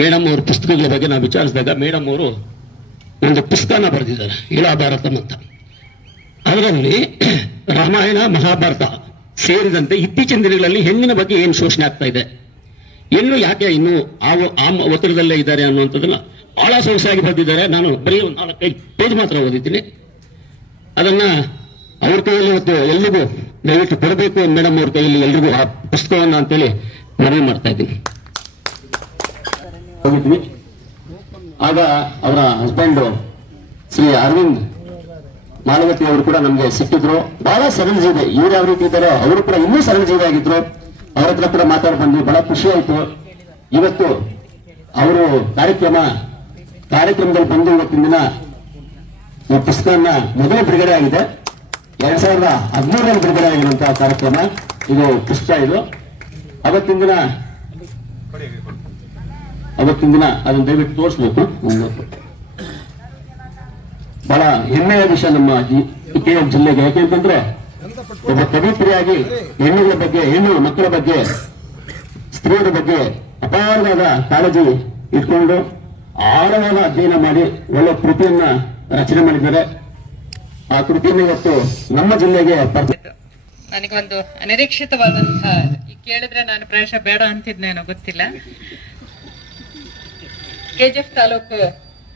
Madam ಅವ್ರ ಪುಸ್ತಕಗಳ ಬಗ್ಗೆ ನಾವು ವಿಚಾರಿಸಿದಾಗ ಮೇಡಮ್ ಅವರು ಒಂದು ಪುಸ್ತಕನ ಬರೆದಿದ್ದಾರೆ ಇಳಾ ಭಾರತಂ ಅಂತ. ಅದರಲ್ಲಿ ರಾಮಾಯಣ ಮಹಾಭಾರತ ಸೇರಿದಂತೆ ಇತ್ತೀಚಿನ ದಿನಗಳಲ್ಲಿ ಹೆಣ್ಣಿನ ಬಗ್ಗೆ ಏನು ಶೋಷಣೆ ಆಗ್ತಾ ಇದೆ, ಹೆಣ್ಣು ಯಾಕೆ ಇನ್ನು ಆ ಒತ್ತಡದಲ್ಲೇ ಇದ್ದಾರೆ ಅನ್ನುವಂಥದ್ದನ್ನ ಬಹಳ ಸೊಗಸಾಗಿ ಬರೆದಿದ್ದಾರೆ. ನಾನು ಬರೀ ಒಂದು 4-5 ಪೇಜ್ ಮಾತ್ರ ಓದಿದ್ದೀನಿ. ಅದನ್ನ ಅವ್ರ ಕೈಯಲ್ಲಿ ಇವತ್ತು ಎಲ್ರಿಗೂ ದಯವಿಟ್ಟು ಕೊಡಬೇಕು ಮೇಡಮ್ ಅವ್ರ ಕೈಯಲ್ಲಿ ಎಲ್ರಿಗೂ ಆ ಪುಸ್ತಕವನ್ನ ಅಂತೇಳಿ ಮನವಿ ಮಾಡ್ತಾ ಇದ್ದೀನಿ. ಹೋಗಿದ್ವಿ ಆಗ ಅವರ ಹಸ್ಬೆಂಡ್ ಶ್ರೀ ಅರವಿಂದ್ ಮಾಲವತಿ ಅವರು ಕೂಡ ನಮ್ಗೆ ಸಿಕ್ಕಿದ್ರು. ಬಹಳ ಸರಳ ಜೀವಿ, ಇವ್ರು ಯಾವ ರೀತಿ ಇದ್ದಾರೋ ಅವರು ಕೂಡ ಇನ್ನೂ ಸರಳ ಜೀವಿ ಆಗಿದ್ರು. ಅವ್ರ ಹತ್ರ ಕೂಡ ಮಾತಾಡಿ ಬಂದ್ವಿ, ಬಹಳ ಖುಷಿ ಆಯ್ತು. ಇವತ್ತು ಅವರು ಕಾರ್ಯಕ್ರಮದಲ್ಲಿ ಬಂದು ಇವತ್ತಿನ ದಿನ ಈ ಪುಸ್ತಕನ ಮೊದಲು ಬಿಡುಗಡೆ ಆಗಿದೆ. 2013ರಲ್ಲಿ ಬಿಡುಗಡೆ ಆಗಿರುವಂತಹ ಕಾರ್ಯಕ್ರಮ ಇದು ಪುಸ್ತಕ. ಇದು ಅವತ್ತಿನ ದಿನ ಅದನ್ನು ದಯವಿಟ್ಟು ತೋರಿಸ್ಬೇಕು. ಬಹಳ ಹೆಮ್ಮೆಯ ವಿಷಯ ನಮ್ಮ KF ಜಿಲ್ಲೆಗೆ. ಯಾಕೆಂತಂದ್ರೆ ಒಬ್ಬ ಪವಿತ್ರಿಯಾಗಿ ಹೆಣ್ಣುಗಳ ಬಗ್ಗೆ, ಹೆಣ್ಣು ಮಕ್ಕಳ ಬಗ್ಗೆ, ಸ್ತ್ರೀಯರ ಬಗ್ಗೆ ಅಪಾರವಾದ ಕಾಳಜಿ ಇಟ್ಕೊಂಡು ಆಳವಾದ ಅಧ್ಯಯನ ಮಾಡಿ ಒಳ್ಳೆ ಕೃತಿಯನ್ನ ರಚನೆ ಮಾಡಿದ್ದಾರೆ. ಆ ಕೃತಿಯನ್ನು ಇವತ್ತು ನಮ್ಮ ಜಿಲ್ಲೆಗೆ ನನಗೊಂದು ಅನಿರೀಕ್ಷಿತವಾದಂತಹ, ಕೇಳಿದ್ರೆ ನಾನು ಪ್ರಾಯಶಃ ಬೇಡ ಅಂತಿದ್ನೇನೋ ಗೊತ್ತಿಲ್ಲ, KGF ತಾಲೂಕು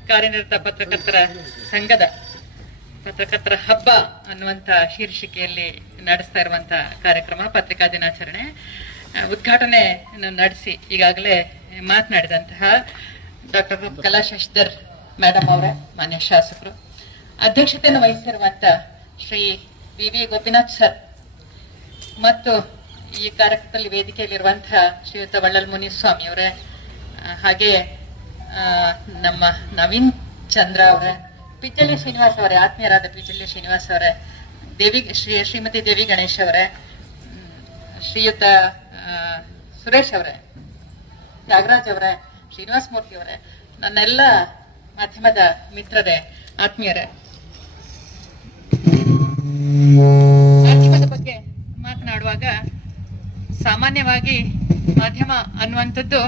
ಕಾರ್ಯನಿರತ ಪತ್ರಕರ್ತರ ಸಂಘದ ಪತ್ರಕರ್ತರ ಹಬ್ಬ ಅನ್ನುವಂತ ಶೀರ್ಷಿಕೆಯಲ್ಲಿ ನಡೆಸ್ತಾ ಇರುವಂತಹ ಕಾರ್ಯಕ್ರಮ ಪತ್ರಿಕಾ ದಿನಾಚರಣೆ ಉದ್ಘಾಟನೆ ನಡೆಸಿ ಈಗಾಗಲೇ ಮಾತನಾಡಿದಂತಹ ಡಾಕ್ಟರ್ ಕಲಾ ಶಶಿಧರ್ ಮೇಡಮ್ ಅವರ ಮಾನ್ಯ ಶಾಸಕರು, ಅಧ್ಯಕ್ಷತೆಯನ್ನು ವಹಿಸಿರುವಂತ ಶ್ರೀ VV ಗೋಪಿನಾಥ್ ಸರ್ ಮತ್ತು ಈ ಕಾರ್ಯಕ್ರಮದಲ್ಲಿ ವೇದಿಕೆಯಲ್ಲಿರುವಂತಹ ಶ್ರೀಯುತ ವಳ್ಳಲ್ ಮುನಿಸ್ವಾಮಿ ಅವರೇ, ಹಾಗೆ ನಮ್ಮ ನವೀನ್ ಚಂದ್ರ ಅವರೇ, ಪಿಚ್ಚಳ್ಳಿ ಶ್ರೀನಿವಾಸ್ ಅವರೇ, ಆತ್ಮೀಯರಾದ ಪಿಚ್ಚಳ್ಳಿ ಶ್ರೀನಿವಾಸ್ ಅವರೇ, ಶ್ರೀಮತಿ ದೇವಿ ಗಣೇಶ್ ಅವರೇ, ಶ್ರೀಯುತ ಸುರೇಶ್ ಅವರೇ, ತ್ಯಾಗರಾಜ್ ಅವರೇ, ಶ್ರೀನಿವಾಸ್ ಮೂರ್ತಿ ಅವರೇ, ನನ್ನೆಲ್ಲ ಮಾಧ್ಯಮದ ಮಿತ್ರರೇ, ಆತ್ಮೀಯರೇ, ಮಾಧ್ಯಮದ ಬಗ್ಗೆ ಮಾತನಾಡುವಾಗ ಸಾಮಾನ್ಯವಾಗಿ ಮಾಧ್ಯಮ ಅನ್ನುವಂಥದ್ದು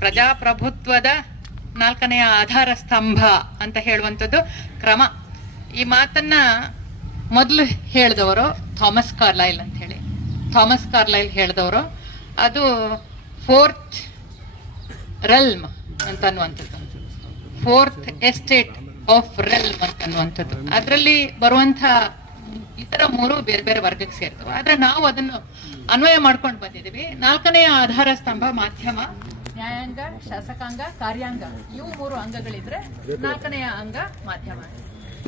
ಪ್ರಜಾಪ್ರಭುತ್ವದ 4ನೇ ಆಧಾರ ಸ್ತಂಭ ಅಂತ ಹೇಳುವಂಥದ್ದು ಕ್ರಮ. ಈ ಮಾತನ್ನ ಮೊದಲು ಹೇಳಿದವರು ಥಾಮಸ್ ಕಾರ್ಲೈಲ್ ಅಂತ ಹೇಳಿ. ಥಾಮಸ್ ಕಾರ್ಲೈಲ್ ಹೇಳಿದವರು ಅದು 4th ರೆಲ್ಮ್ ಅಂತ ಅನ್ನುವಂಥದ್ದು, 4th ಎಸ್ಟೇಟ್ ಆಫ್ ರೆಲ್ಮ್ ಅಂತ ಅನ್ನುವಂಥದ್ದು. ಅದರಲ್ಲಿ ಬರುವಂತಹ ಇತರ 3 ಬೇರೆ ಬೇರೆ ವರ್ಗಕ್ಕೆ ಸೇರ್ತವೆ. ಆದ್ರೆ ನಾವು ಅದನ್ನು ಅನ್ವಯ ಮಾಡ್ಕೊಂಡು ಬಂದಿದ್ದೀವಿ. 4ನೇ ಆಧಾರ ಸ್ತಂಭ ಮಾಧ್ಯಮ, ನ್ಯಾಯಾಂಗ, ಶಾಸಕಾಂಗ, ಕಾರ್ಯಾಂಗ, ಇವು 3 ಅಂಗಗಳಿದ್ರೆ 4ನೇ ಅಂಗ ಮಾಧ್ಯಮ.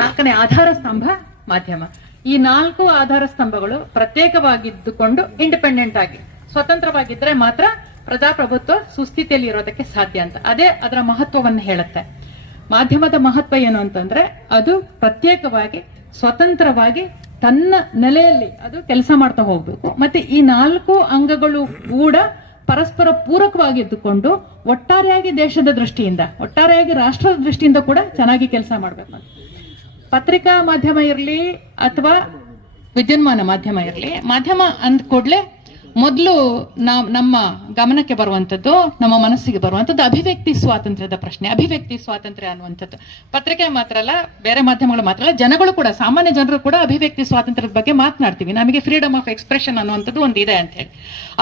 4ನೇ ಆಧಾರ ಸ್ತಂಭ ಮಾಧ್ಯಮ. ಈ 4 ಆಧಾರ ಸ್ತಂಭಗಳು ಪ್ರತ್ಯೇಕವಾಗಿದ್ದುಕೊಂಡು ಇಂಡಿಪೆಂಡೆಂಟ್ ಆಗಿ ಸ್ವತಂತ್ರವಾಗಿದ್ರೆ ಮಾತ್ರ ಪ್ರಜಾಪ್ರಭುತ್ವ ಸುಸ್ಥಿತಿಯಲ್ಲಿ ಇರೋದಕ್ಕೆ ಸಾಧ್ಯ ಅಂತ. ಅದೇ ಅದರ ಮಹತ್ವವನ್ನು ಹೇಳುತ್ತೆ. ಮಾಧ್ಯಮದ ಮಹತ್ವ ಏನು ಅಂತಂದ್ರೆ ಅದು ಪ್ರತ್ಯೇಕವಾಗಿ ಸ್ವತಂತ್ರವಾಗಿ ತನ್ನ ನೆಲೆಯಲ್ಲಿ ಅದು ಕೆಲಸ ಮಾಡ್ತಾ ಹೋಗ್ಬೇಕು. ಮತ್ತೆ ಈ 4 ಅಂಗಗಳು ಕೂಡ ಪರಸ್ಪರ ಪೂರಕವಾಗಿದ್ದುಕೊಂಡು ಒಟ್ಟಾರೆಯಾಗಿ ದೇಶದ ದೃಷ್ಟಿಯಿಂದ, ಒಟ್ಟಾರೆಯಾಗಿ ರಾಷ್ಟ್ರದ ದೃಷ್ಟಿಯಿಂದ ಕೂಡ ಚೆನ್ನಾಗಿ ಕೆಲಸ ಮಾಡ್ಬೇಕು. ಪತ್ರಿಕಾ ಮಾಧ್ಯಮ ಇರಲಿ ಅಥವಾ ವಿದ್ಯುನ್ಮಾನ ಮಾಧ್ಯಮ ಇರಲಿ, ಮಾಧ್ಯಮ ಅಂದ ಕೂಡಲೇ ಮೊದಲು ನಮ್ಮ ಗಮನಕ್ಕೆ ಬರುವಂತದ್ದು, ನಮ್ಮ ಮನಸ್ಸಿಗೆ ಬರುವಂತದ್ದು ಅಭಿವ್ಯಕ್ತಿ ಸ್ವಾತಂತ್ರ್ಯದ ಪ್ರಶ್ನೆ. ಅಭಿವ್ಯಕ್ತಿ ಸ್ವಾತಂತ್ರ್ಯ ಅನ್ನುವಂಥದ್ದು ಪತ್ರಿಕೆ ಮಾತ್ರ ಅಲ್ಲ, ಬೇರೆ ಮಾಧ್ಯಮಗಳು ಮಾತ್ರ ಅಲ್ಲ, ಜನಗಳು ಕೂಡ, ಸಾಮಾನ್ಯ ಜನರು ಕೂಡ ಅಭಿವ್ಯಕ್ತಿ ಸ್ವಾತಂತ್ರ್ಯದ ಬಗ್ಗೆ ಮಾತನಾಡ್ತೀವಿ. ನಮಗೆ ಫ್ರೀಡಮ್ ಆಫ್ ಎಕ್ಸ್ಪ್ರೆಷನ್ ಅನ್ನುವಂಥದ್ದು ಒಂದು ಇದೆ ಅಂತ ಹೇಳಿ.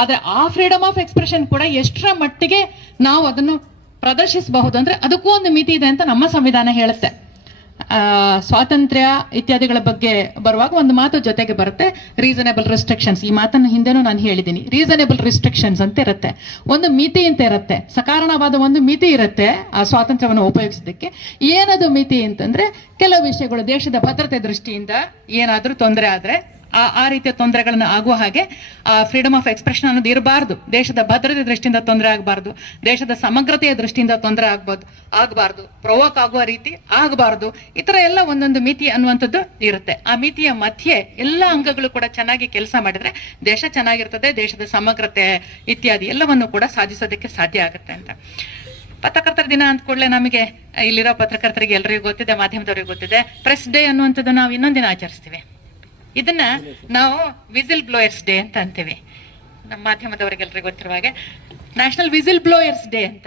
ಆದ್ರೆ ಆ ಫ್ರೀಡಮ್ ಆಫ್ ಎಕ್ಸ್ಪ್ರೆಷನ್ ಕೂಡ ಎಷ್ಟರ ಮಟ್ಟಿಗೆ ನಾವು ಅದನ್ನು ಪ್ರದರ್ಶಿಸಬಹುದು ಅಂದ್ರೆ ಅದಕ್ಕೂ ಒಂದು ಮಿತಿ ಇದೆ ಅಂತ ನಮ್ಮ ಸಂವಿಧಾನ ಹೇಳುತ್ತೆ. ಸ್ವಾತಂತ್ರ್ಯ ಇತ್ಯಾದಿಗಳ ಬಗ್ಗೆ ಬರುವಾಗ ಒಂದು ಮಾತು ಜೊತೆಗೆ ಬರುತ್ತೆ, ರೀಸನೇಬಲ್ ರಿಸ್ಟ್ರಿಕ್ಷನ್ಸ್. ಈ ಮಾತನ್ನು ಹಿಂದೆನೂ ನಾನು ಹೇಳಿದ್ದೀನಿ. ರೀಸನೇಬಲ್ ರಿಸ್ಟ್ರಿಕ್ಷನ್ಸ್ ಅಂತ ಇರುತ್ತೆ, ಒಂದು ಮಿತಿ ಅಂತ ಇರುತ್ತೆ, ಸಕಾರಣವಾದ ಒಂದು ಮಿತಿ ಇರುತ್ತೆ ಆ ಸ್ವಾತಂತ್ರ್ಯವನ್ನು ಉಪಯೋಗಿಸೋದಕ್ಕೆ. ಏನದು ಮಿತಿ ಅಂತಂದ್ರೆ, ಕೆಲವು ವಿಷಯಗಳು ದೇಶದ ಭದ್ರತೆ ದೃಷ್ಟಿಯಿಂದ ಏನಾದ್ರೂ ತೊಂದರೆ ಆದ್ರೆ ಆ ರೀತಿಯ ತೊಂದರೆಗಳನ್ನ ಆಗುವ ಹಾಗೆ ಫ್ರೀಡಮ್ ಆಫ್ ಎಕ್ಸ್ಪ್ರೆಷನ್ ಅನ್ನೋದು ಇರಬಾರ್ದು. ದೇಶದ ಭದ್ರತೆ ದೃಷ್ಟಿಯಿಂದ ತೊಂದರೆ ಆಗಬಾರ್ದು, ದೇಶದ ಸಮಗ್ರತೆಯ ದೃಷ್ಟಿಯಿಂದ ತೊಂದರೆ ಆಗಬಾರ್ದು, ಪ್ರವೋಕ್ ಆಗುವ ರೀತಿ ಆಗಬಾರ್ದು. ಈ ತರ ಎಲ್ಲ ಒಂದೊಂದು ಮಿತಿ ಅನ್ನುವಂಥದ್ದು ಇರುತ್ತೆ. ಆ ಮಿತಿಯ ಮಧ್ಯೆ ಎಲ್ಲ ಅಂಗಗಳು ಕೂಡ ಚೆನ್ನಾಗಿ ಕೆಲಸ ಮಾಡಿದ್ರೆ ದೇಶ ಚೆನ್ನಾಗಿರ್ತದೆ, ದೇಶದ ಸಮಗ್ರತೆ ಇತ್ಯಾದಿ ಎಲ್ಲವನ್ನು ಕೂಡ ಸಾಧಿಸೋದಕ್ಕೆ ಸಾಧ್ಯ ಆಗುತ್ತೆ ಅಂತ. ಪತ್ರಕರ್ತರ ದಿನ ಅಂದ ಕೂಡಲೇ ನಮಗೆ ಇಲ್ಲಿರೋ ಪತ್ರಕರ್ತರಿಗೆ ಎಲ್ಲರಿಗೂ ಗೊತ್ತಿದೆ, ಮಾಧ್ಯಮದವರಿಗೆ ಗೊತ್ತಿದೆ, ಪ್ರೆಸ್ ಡೇ ಅನ್ನುವಂಥದ್ದು ನಾವು ಇನ್ನೊಂದಿನ ಆಚರಿಸ್ತೀವಿ. ಇದನ್ನ ನಾವು ವಿಸಿಲ್ ಬ್ಲೋಯರ್ಸ್ ಡೇ ಅಂತ ಅಂತೀವಿ. ನಮ್ಮ ಮಾಧ್ಯಮದವರಿಗೆಲ್ಲರಿಗೂ ಗೊತ್ತಿರುವ ಹಾಗೆ ನ್ಯಾಷನಲ್ ವಿಸಿಲ್ ಬ್ಲೋಯರ್ಸ್ ಡೇ ಅಂತ.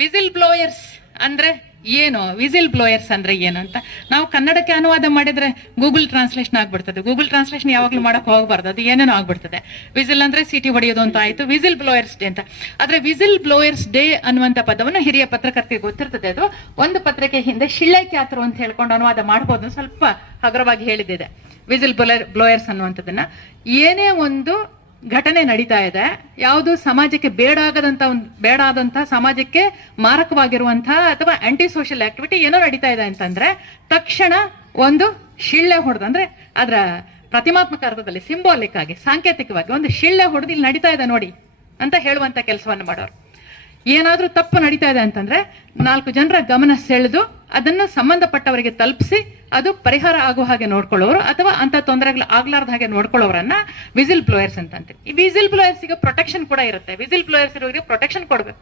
ವಿಸಿಲ್ ಬ್ಲೋಯರ್ಸ್ ಅಂದ್ರೆ ಏನು, ವಿಸಿಲ್ ಬ್ಲೋಯರ್ಸ್ ಅಂದ್ರೆ ಏನು ಅಂತ ನಾವು ಕನ್ನಡಕ್ಕೆ ಅನುವಾದ ಮಾಡಿದ್ರೆ ಗೂಗಲ್ ಟ್ರಾನ್ಸ್ಲೇಷನ್ ಆಗ್ಬಿಡ್ತದೆ. ಗೂಗಲ್ ಟ್ರಾನ್ಸ್ಲೇಷನ್ ಯಾವಾಗ್ಲೂ ಮಾಡಕ್ ಹೋಗಬಾರ್ದು, ಅದು ಏನೇನೋ ಆಗ್ಬಿಡ್ತದೆ. ವಿಸಿಲ್ ಅಂದ್ರೆ ಸಿಟಿ ಹೊಡೆಯೋದು ಅಂತ ಆಯ್ತು, ವಿಸಿಲ್ ಬ್ಲೋಯರ್ಸ್ ಡೇ ಅಂತ. ಆದ್ರೆ ವಿಸಿಲ್ ಬ್ಲೋಯರ್ಸ್ ಡೇ ಅನ್ನುವಂತ ಪದವನ್ನು ಹಿರಿಯ ಪತ್ರಕರ್ತೆಗೆ ಗೊತ್ತಿರ್ತದೆ. ಅದು ಒಂದು ಪತ್ರಿಕೆ ಹಿಂದೆ ಶಿಳ್ಳೆಕ್ಯಾತರು ಅಂತ ಹೇಳ್ಕೊಂಡು ಅನುವಾದ ಮಾಡಬಹುದು, ಸ್ವಲ್ಪ ಹಗುರವಾಗಿ ಹೇಳಿದ್ದಿದೆ. ವಿಸಿಲ್ ಬ್ಲೋಯರ್ಸ್ ಅನ್ನುವಂಥದ್ದನ್ನ ಏನೇ ಒಂದು ಘಟನೆ ನಡೀತಾ ಇದೆ, ಯಾವುದು ಸಮಾಜಕ್ಕೆ ಬೇಡಾದಂತಹ ಸಮಾಜಕ್ಕೆ ಮಾರಕವಾಗಿರುವಂತಹ ಅಥವಾ ಆಂಟಿ ಸೋಷಿಯಲ್ ಆಕ್ಟಿವಿಟಿ ಏನೋ ನಡೀತಾ ಇದೆ ಅಂತಂದ್ರೆ ತಕ್ಷಣ ಒಂದು ಶಿಳ್ಳೆ ಹೊಡೆದು, ಅಂದ್ರೆ ಅದರ ಪ್ರತಿಮಾತ್ಮಕ ಅರ್ಥದಲ್ಲಿ ಸಿಂಬಾಲಿಕ್ ಆಗಿ ಸಾಂಕೇತಿಕವಾಗಿ ಒಂದು ಶಿಳ್ಳೆ ಹೊಡೆದು ಇಲ್ಲಿ ನಡೀತಾ ಇದೆ ನೋಡಿ ಅಂತ ಹೇಳುವಂತ ಕೆಲಸವನ್ನು ಮಾಡೋರು. ಏನಾದ್ರೂ ತಪ್ಪು ನಡೀತಾ ಇದೆ ಅಂತಂದ್ರೆ 4 ಜನರ ಗಮನ ಸೆಳೆದು ಅದನ್ನ ಸಂಬಂಧಪಟ್ಟವರಿಗೆ ತಲುಪಿಸಿ ಅದು ಪರಿಹಾರ ಆಗುವ ಹಾಗೆ ನೋಡ್ಕೊಳ್ಳೋರು ಅಥವಾ ಅಂತ ತೊಂದರೆಗಳು ಆಗ್ಲಾರ್ದ ಹಾಗೆ ನೋಡ್ಕೊಳ್ಳೋರನ್ನ ವಿಸಿಲ್ ಬ್ಲೋಯರ್ಸ್ ಅಂತ ಅಂತೀವಿ. ಈ ವಿಸಿಲ್ ಬ್ಲೋಯರ್ಸ್ ಗೆ ಪ್ರೊಟೆಕ್ಷನ್ ಕೂಡ ಇರುತ್ತೆ. ವಿಸಿಲ್ ಬ್ಲೋಯರ್ಸ್ ಇರೋರಿಗೆ ಪ್ರೊಟೆಕ್ಷನ್ ಕೊಡ್ಬೇಕು.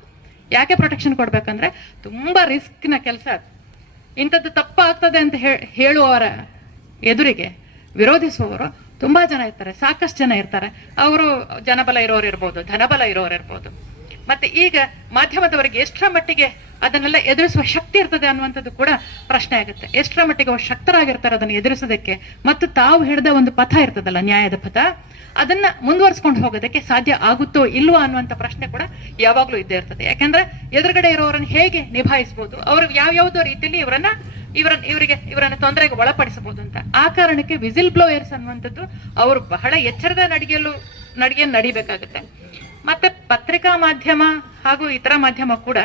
ಯಾಕೆ ಪ್ರೊಟೆಕ್ಷನ್ ಕೊಡ್ಬೇಕಂದ್ರೆ ತುಂಬಾ ರಿಸ್ಕ್ ನ ಕೆಲಸ. ಇಂಥದ್ದು ತಪ್ಪಾಗ್ತದೆ ಅಂತ ಹೇಳುವವರ ಎದುರಿಗೆ ವಿರೋಧಿಸುವವರು ತುಂಬಾ ಜನ ಇರ್ತಾರೆ, ಸಾಕಷ್ಟು ಜನ ಇರ್ತಾರೆ. ಅವರು ಜನಬಲ ಇರೋರು ಇರ್ಬೋದು, ಧನಬಲ ಇರೋರು ಇರ್ಬೋದು. ಮತ್ತೆ ಈಗ ಮಾಧ್ಯಮದವರಿಗೆ ಎಷ್ಟರ ಮಟ್ಟಿಗೆ ಅದನ್ನೆಲ್ಲ ಎದುರಿಸುವ ಶಕ್ತಿ ಇರ್ತದೆ ಅನ್ನುವಂಥದ್ದು ಕೂಡ ಪ್ರಶ್ನೆ ಆಗುತ್ತೆ. ಎಷ್ಟರ ಮಟ್ಟಿಗೆ ಅವರು ಶಕ್ತರಾಗಿರ್ತಾರೆ ಅದನ್ನು ಎದುರಿಸೋದಕ್ಕೆ, ಮತ್ತು ತಾವು ಹಿಡಿದ ಒಂದು ಪಥ ಇರ್ತದಲ್ಲ, ನ್ಯಾಯದ ಪಥ, ಅದನ್ನ ಮುಂದುವರ್ಸ್ಕೊಂಡು ಹೋಗೋದಕ್ಕೆ ಸಾಧ್ಯ ಆಗುತ್ತೋ ಇಲ್ವಾ ಅನ್ನುವಂಥ ಪ್ರಶ್ನೆ ಕೂಡ ಯಾವಾಗ್ಲೂ ಇದ್ದೇ ಇರ್ತದೆ. ಯಾಕಂದ್ರೆ ಎದುರುಗಡೆ ಇರೋರನ್ನ ಹೇಗೆ ನಿಭಾಯಿಸಬಹುದು, ಅವ್ರಿಗೆ ಯಾವ್ಯಾವ್ದೋ ರೀತಿಯಲ್ಲಿ ಇವರನ್ನ ತೊಂದರೆಗೆ ಒಳಪಡಿಸಬಹುದು ಅಂತ. ಆ ಕಾರಣಕ್ಕೆ ವಿಸಿಲ್ ಬ್ಲೋಯರ್ಸ್ ಅನ್ನುವಂಥದ್ದು ಅವರು ಬಹಳ ಎಚ್ಚರದ ನಡಿಗೆಯನ್ನು ನಡಿಬೇಕಾಗುತ್ತೆ. ಮತ್ತೆ ಪತ್ರಿಕಾ ಮಾಧ್ಯಮ ಹಾಗೂ ಇತರ ಮಾಧ್ಯಮ ಕೂಡ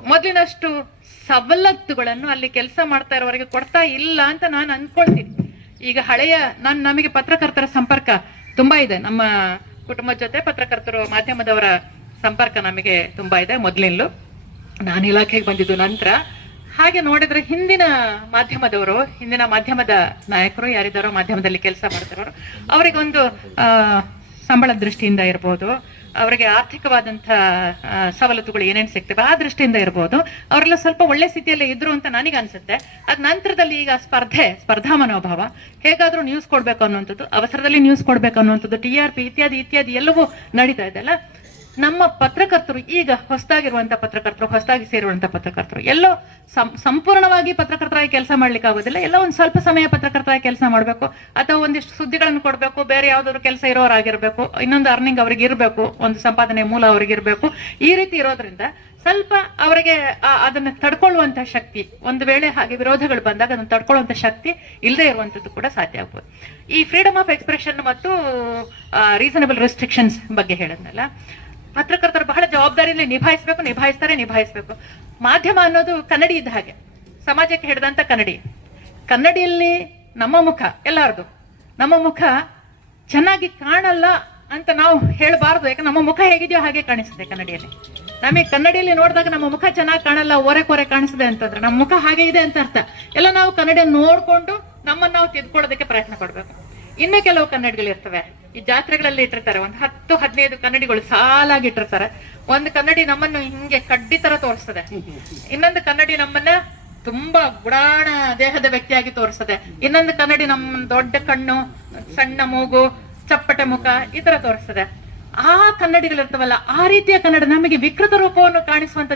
ಮೊದಲಿನಷ್ಟು ಸವಲತ್ತುಗಳನ್ನು ಅಲ್ಲಿ ಕೆಲಸ ಮಾಡ್ತಾ ಇರೋವರೆಗೆ ಕೊಡ್ತಾ ಇಲ್ಲ ಅಂತ ನಾನು ಅನ್ಕೊಳ್ತೀನಿ. ಈಗ ನಮಗೆ ಪತ್ರಕರ್ತರ ಸಂಪರ್ಕ ತುಂಬಾ ಇದೆ. ನಮ್ಮ ಕುಟುಂಬದ ಜೊತೆ ಪತ್ರಕರ್ತರು, ಮಾಧ್ಯಮದವರ ಸಂಪರ್ಕ ನಮಗೆ ತುಂಬಾ ಇದೆ ಮೊದಲಿಂದಲೂ. ನಾನು ಇಲಾಖೆಗೆ ಬಂದಿದ್ದು ನಂತರ. ಹಾಗೆ ನೋಡಿದ್ರೆ ಹಿಂದಿನ ಮಾಧ್ಯಮದ ನಾಯಕರು ಯಾರಿದ್ದಾರೋ, ಮಾಧ್ಯಮದಲ್ಲಿ ಕೆಲಸ ಮಾಡ್ತಿರೋರು, ಅವರಿಗೊಂದು ಸಂಬಳದ ದೃಷ್ಟಿಯಿಂದ ಇರ್ಬೋದು, ಅವರಿಗೆ ಆರ್ಥಿಕವಾದಂತಹ ಸವಲತ್ತುಗಳು ಏನೇನು ಸಿಗ್ತವೆ ಆ ದೃಷ್ಟಿಯಿಂದ ಇರ್ಬೋದು, ಅವರೆಲ್ಲ ಸ್ವಲ್ಪ ಒಳ್ಳೆ ಸ್ಥಿತಿಯಲ್ಲೇ ಇದ್ರು ಅಂತ ನನಗೆ ಅನ್ಸುತ್ತೆ. ಅದ್ ನಂತರದಲ್ಲಿ ಈಗ ಸ್ಪರ್ಧಾ ಮನೋಭಾವ, ಹೇಗಾದ್ರೂ ನ್ಯೂಸ್ ಕೊಡ್ಬೇಕು ಅನ್ನುವಂಥದ್ದು, ಅವಸರದಲ್ಲಿ ನ್ಯೂಸ್ ಕೊಡ್ಬೇಕು ಅನ್ನುವಂಥದ್ದು, TRP ಇತ್ಯಾದಿ ಎಲ್ಲವೂ ನಡೀತಾ ಇದೆ ಅಲ್ಲ. ನಮ್ಮ ಪತ್ರಕರ್ತರು ಈಗ ಹೊಸದಾಗಿ ಸೇರುವಂತ ಪತ್ರಕರ್ತರು ಎಲ್ಲೋ ಸಂಪೂರ್ಣವಾಗಿ ಪತ್ರಕರ್ತರಾಗಿ ಕೆಲಸ ಮಾಡ್ಲಿಕ್ಕೆ ಆಗೋದಿಲ್ಲ. ಎಲ್ಲ ಒಂದ್ ಸ್ವಲ್ಪ ಸಮಯ ಪತ್ರಕರ್ತರಾಗಿ ಕೆಲಸ ಮಾಡ್ಬೇಕು, ಅಥವಾ ಒಂದಿಷ್ಟು ಸುದ್ದಿಗಳನ್ನು ಕೊಡ್ಬೇಕು, ಬೇರೆ ಯಾವ್ದಾದ್ರು ಕೆಲಸ ಇರೋರಾಗಿರ್ಬೇಕು, ಇನ್ನೊಂದು ಅರ್ನಿಂಗ್ ಅವ್ರಿಗೆ ಇರ್ಬೇಕು, ಒಂದು ಸಂಪಾದನೆ ಮೂಲ ಅವ್ರಿಗೆ ಇರ್ಬೇಕು. ಈ ರೀತಿ ಇರೋದ್ರಿಂದ ಸ್ವಲ್ಪ ಅವರಿಗೆ ಅದನ್ನ ತಡ್ಕೊಳ್ಳುವಂತ ಶಕ್ತಿ, ಒಂದು ವೇಳೆ ಹಾಗೆ ವಿರೋಧಗಳು ಬಂದಾಗ ಅದನ್ನ ತಡ್ಕೊಳ್ಳುವಂತ ಶಕ್ತಿ ಇಲ್ಲದೆ ಇರುವಂತದ್ದು ಕೂಡ ಸಾಧ್ಯ ಆಗ್ಬೋದು. ಈ ಫ್ರೀಡಮ್ ಆಫ್ ಎಕ್ಸ್ಪ್ರೆಷನ್ ಮತ್ತು ರೀಸನಬಲ್ ರೆಸ್ಟ್ರಿಕ್ಷನ್ಸ್ ಬಗ್ಗೆ ಹೇಳಿದ್ನಲ್ಲ, ಪತ್ರಕರ್ತರು ಬಹಳ ಜವಾಬ್ದಾರಿಯಲ್ಲಿ ನಿಭಾಯಿಸ್ಬೇಕು. ಮಾಧ್ಯಮ ಅನ್ನೋದು ಕನ್ನಡಿ ಇದ್ದ ಹಾಗೆ, ಸಮಾಜಕ್ಕೆ ಹಿಡಿದಂತ ಕನ್ನಡಿಯಲ್ಲಿ ನಮ್ಮ ಮುಖ ನಮ್ಮ ಮುಖ ಚೆನ್ನಾಗಿ ಕಾಣಲ್ಲ ಅಂತ ನಾವು ಹೇಳಬಾರ್ದು. ಯಾಕಂದ್ರೆ ನಮ್ಮ ಮುಖ ಹೇಗಿದೆಯೋ ಹಾಗೆ ಕಾಣಿಸುತ್ತೆ ಕನ್ನಡಿಯಲ್ಲಿ. ನಮಗೆ ಕನ್ನಡಿಯಲ್ಲಿ ನೋಡಿದಾಗ ನಮ್ಮ ಮುಖ ಚೆನ್ನಾಗಿ ಕಾಣಲ್ಲ, ಕೊರೆ ಕಾಣಿಸಿದೆ ಅಂತಂದ್ರೆ ನಮ್ಮ ಮುಖ ಹಾಗೆ ಇದೆ ಅಂತ ಅರ್ಥ. ಎಲ್ಲ ನಾವು ಕನ್ನಡಿಯನ್ನು ನೋಡ್ಕೊಂಡು ನಮ್ಮನ್ನು ನಾವು ತಿದ್ಕೊಳ್ಳೋದಕ್ಕೆ ಪ್ರಯತ್ನ ಪಡ್ಬೇಕು. ಇನ್ನು ಕೆಲವು ಕನ್ನಡಿಗಳಿರ್ತವೆ, ಈ ಜಾತ್ರೆಗಳಲ್ಲಿ ಇಟ್ಟಿರ್ತಾರೆ, ಒಂದು 10-15 ಕನ್ನಡಿಗಳು ಸಾಲಾಗಿ ಇಟ್ಟಿರ್ತಾರೆ. ಒಂದು ಕನ್ನಡಿ ನಮ್ಮನ್ನು ಹಿಂಗೆ ಕಡ್ಡಿ ತರ ತೋರಿಸ್ತದೆ, ಇನ್ನೊಂದು ಕನ್ನಡಿ ನಮ್ಮನ್ನ ತುಂಬಾ ಗುಡಾಣ ದೇಹದ ವ್ಯಕ್ತಿಯಾಗಿ ತೋರಿಸ್ತದೆ, ಇನ್ನೊಂದು ಕನ್ನಡಿ ನಮ್ಮ ದೊಡ್ಡ ಕಣ್ಣು, ಸಣ್ಣ ಮೂಗು, ಚಪ್ಪಟೆ ಮುಖ ಈ ತರ ತೋರಿಸ್ತದೆ. ಆ ಕನ್ನಡಿಗಳಿರ್ತವಲ್ಲ, ಆ ರೀತಿಯ ಕನ್ನಡ, ನಮಗೆ ವಿಕೃತ ರೂಪವನ್ನು ಕಾಣಿಸುವಂತ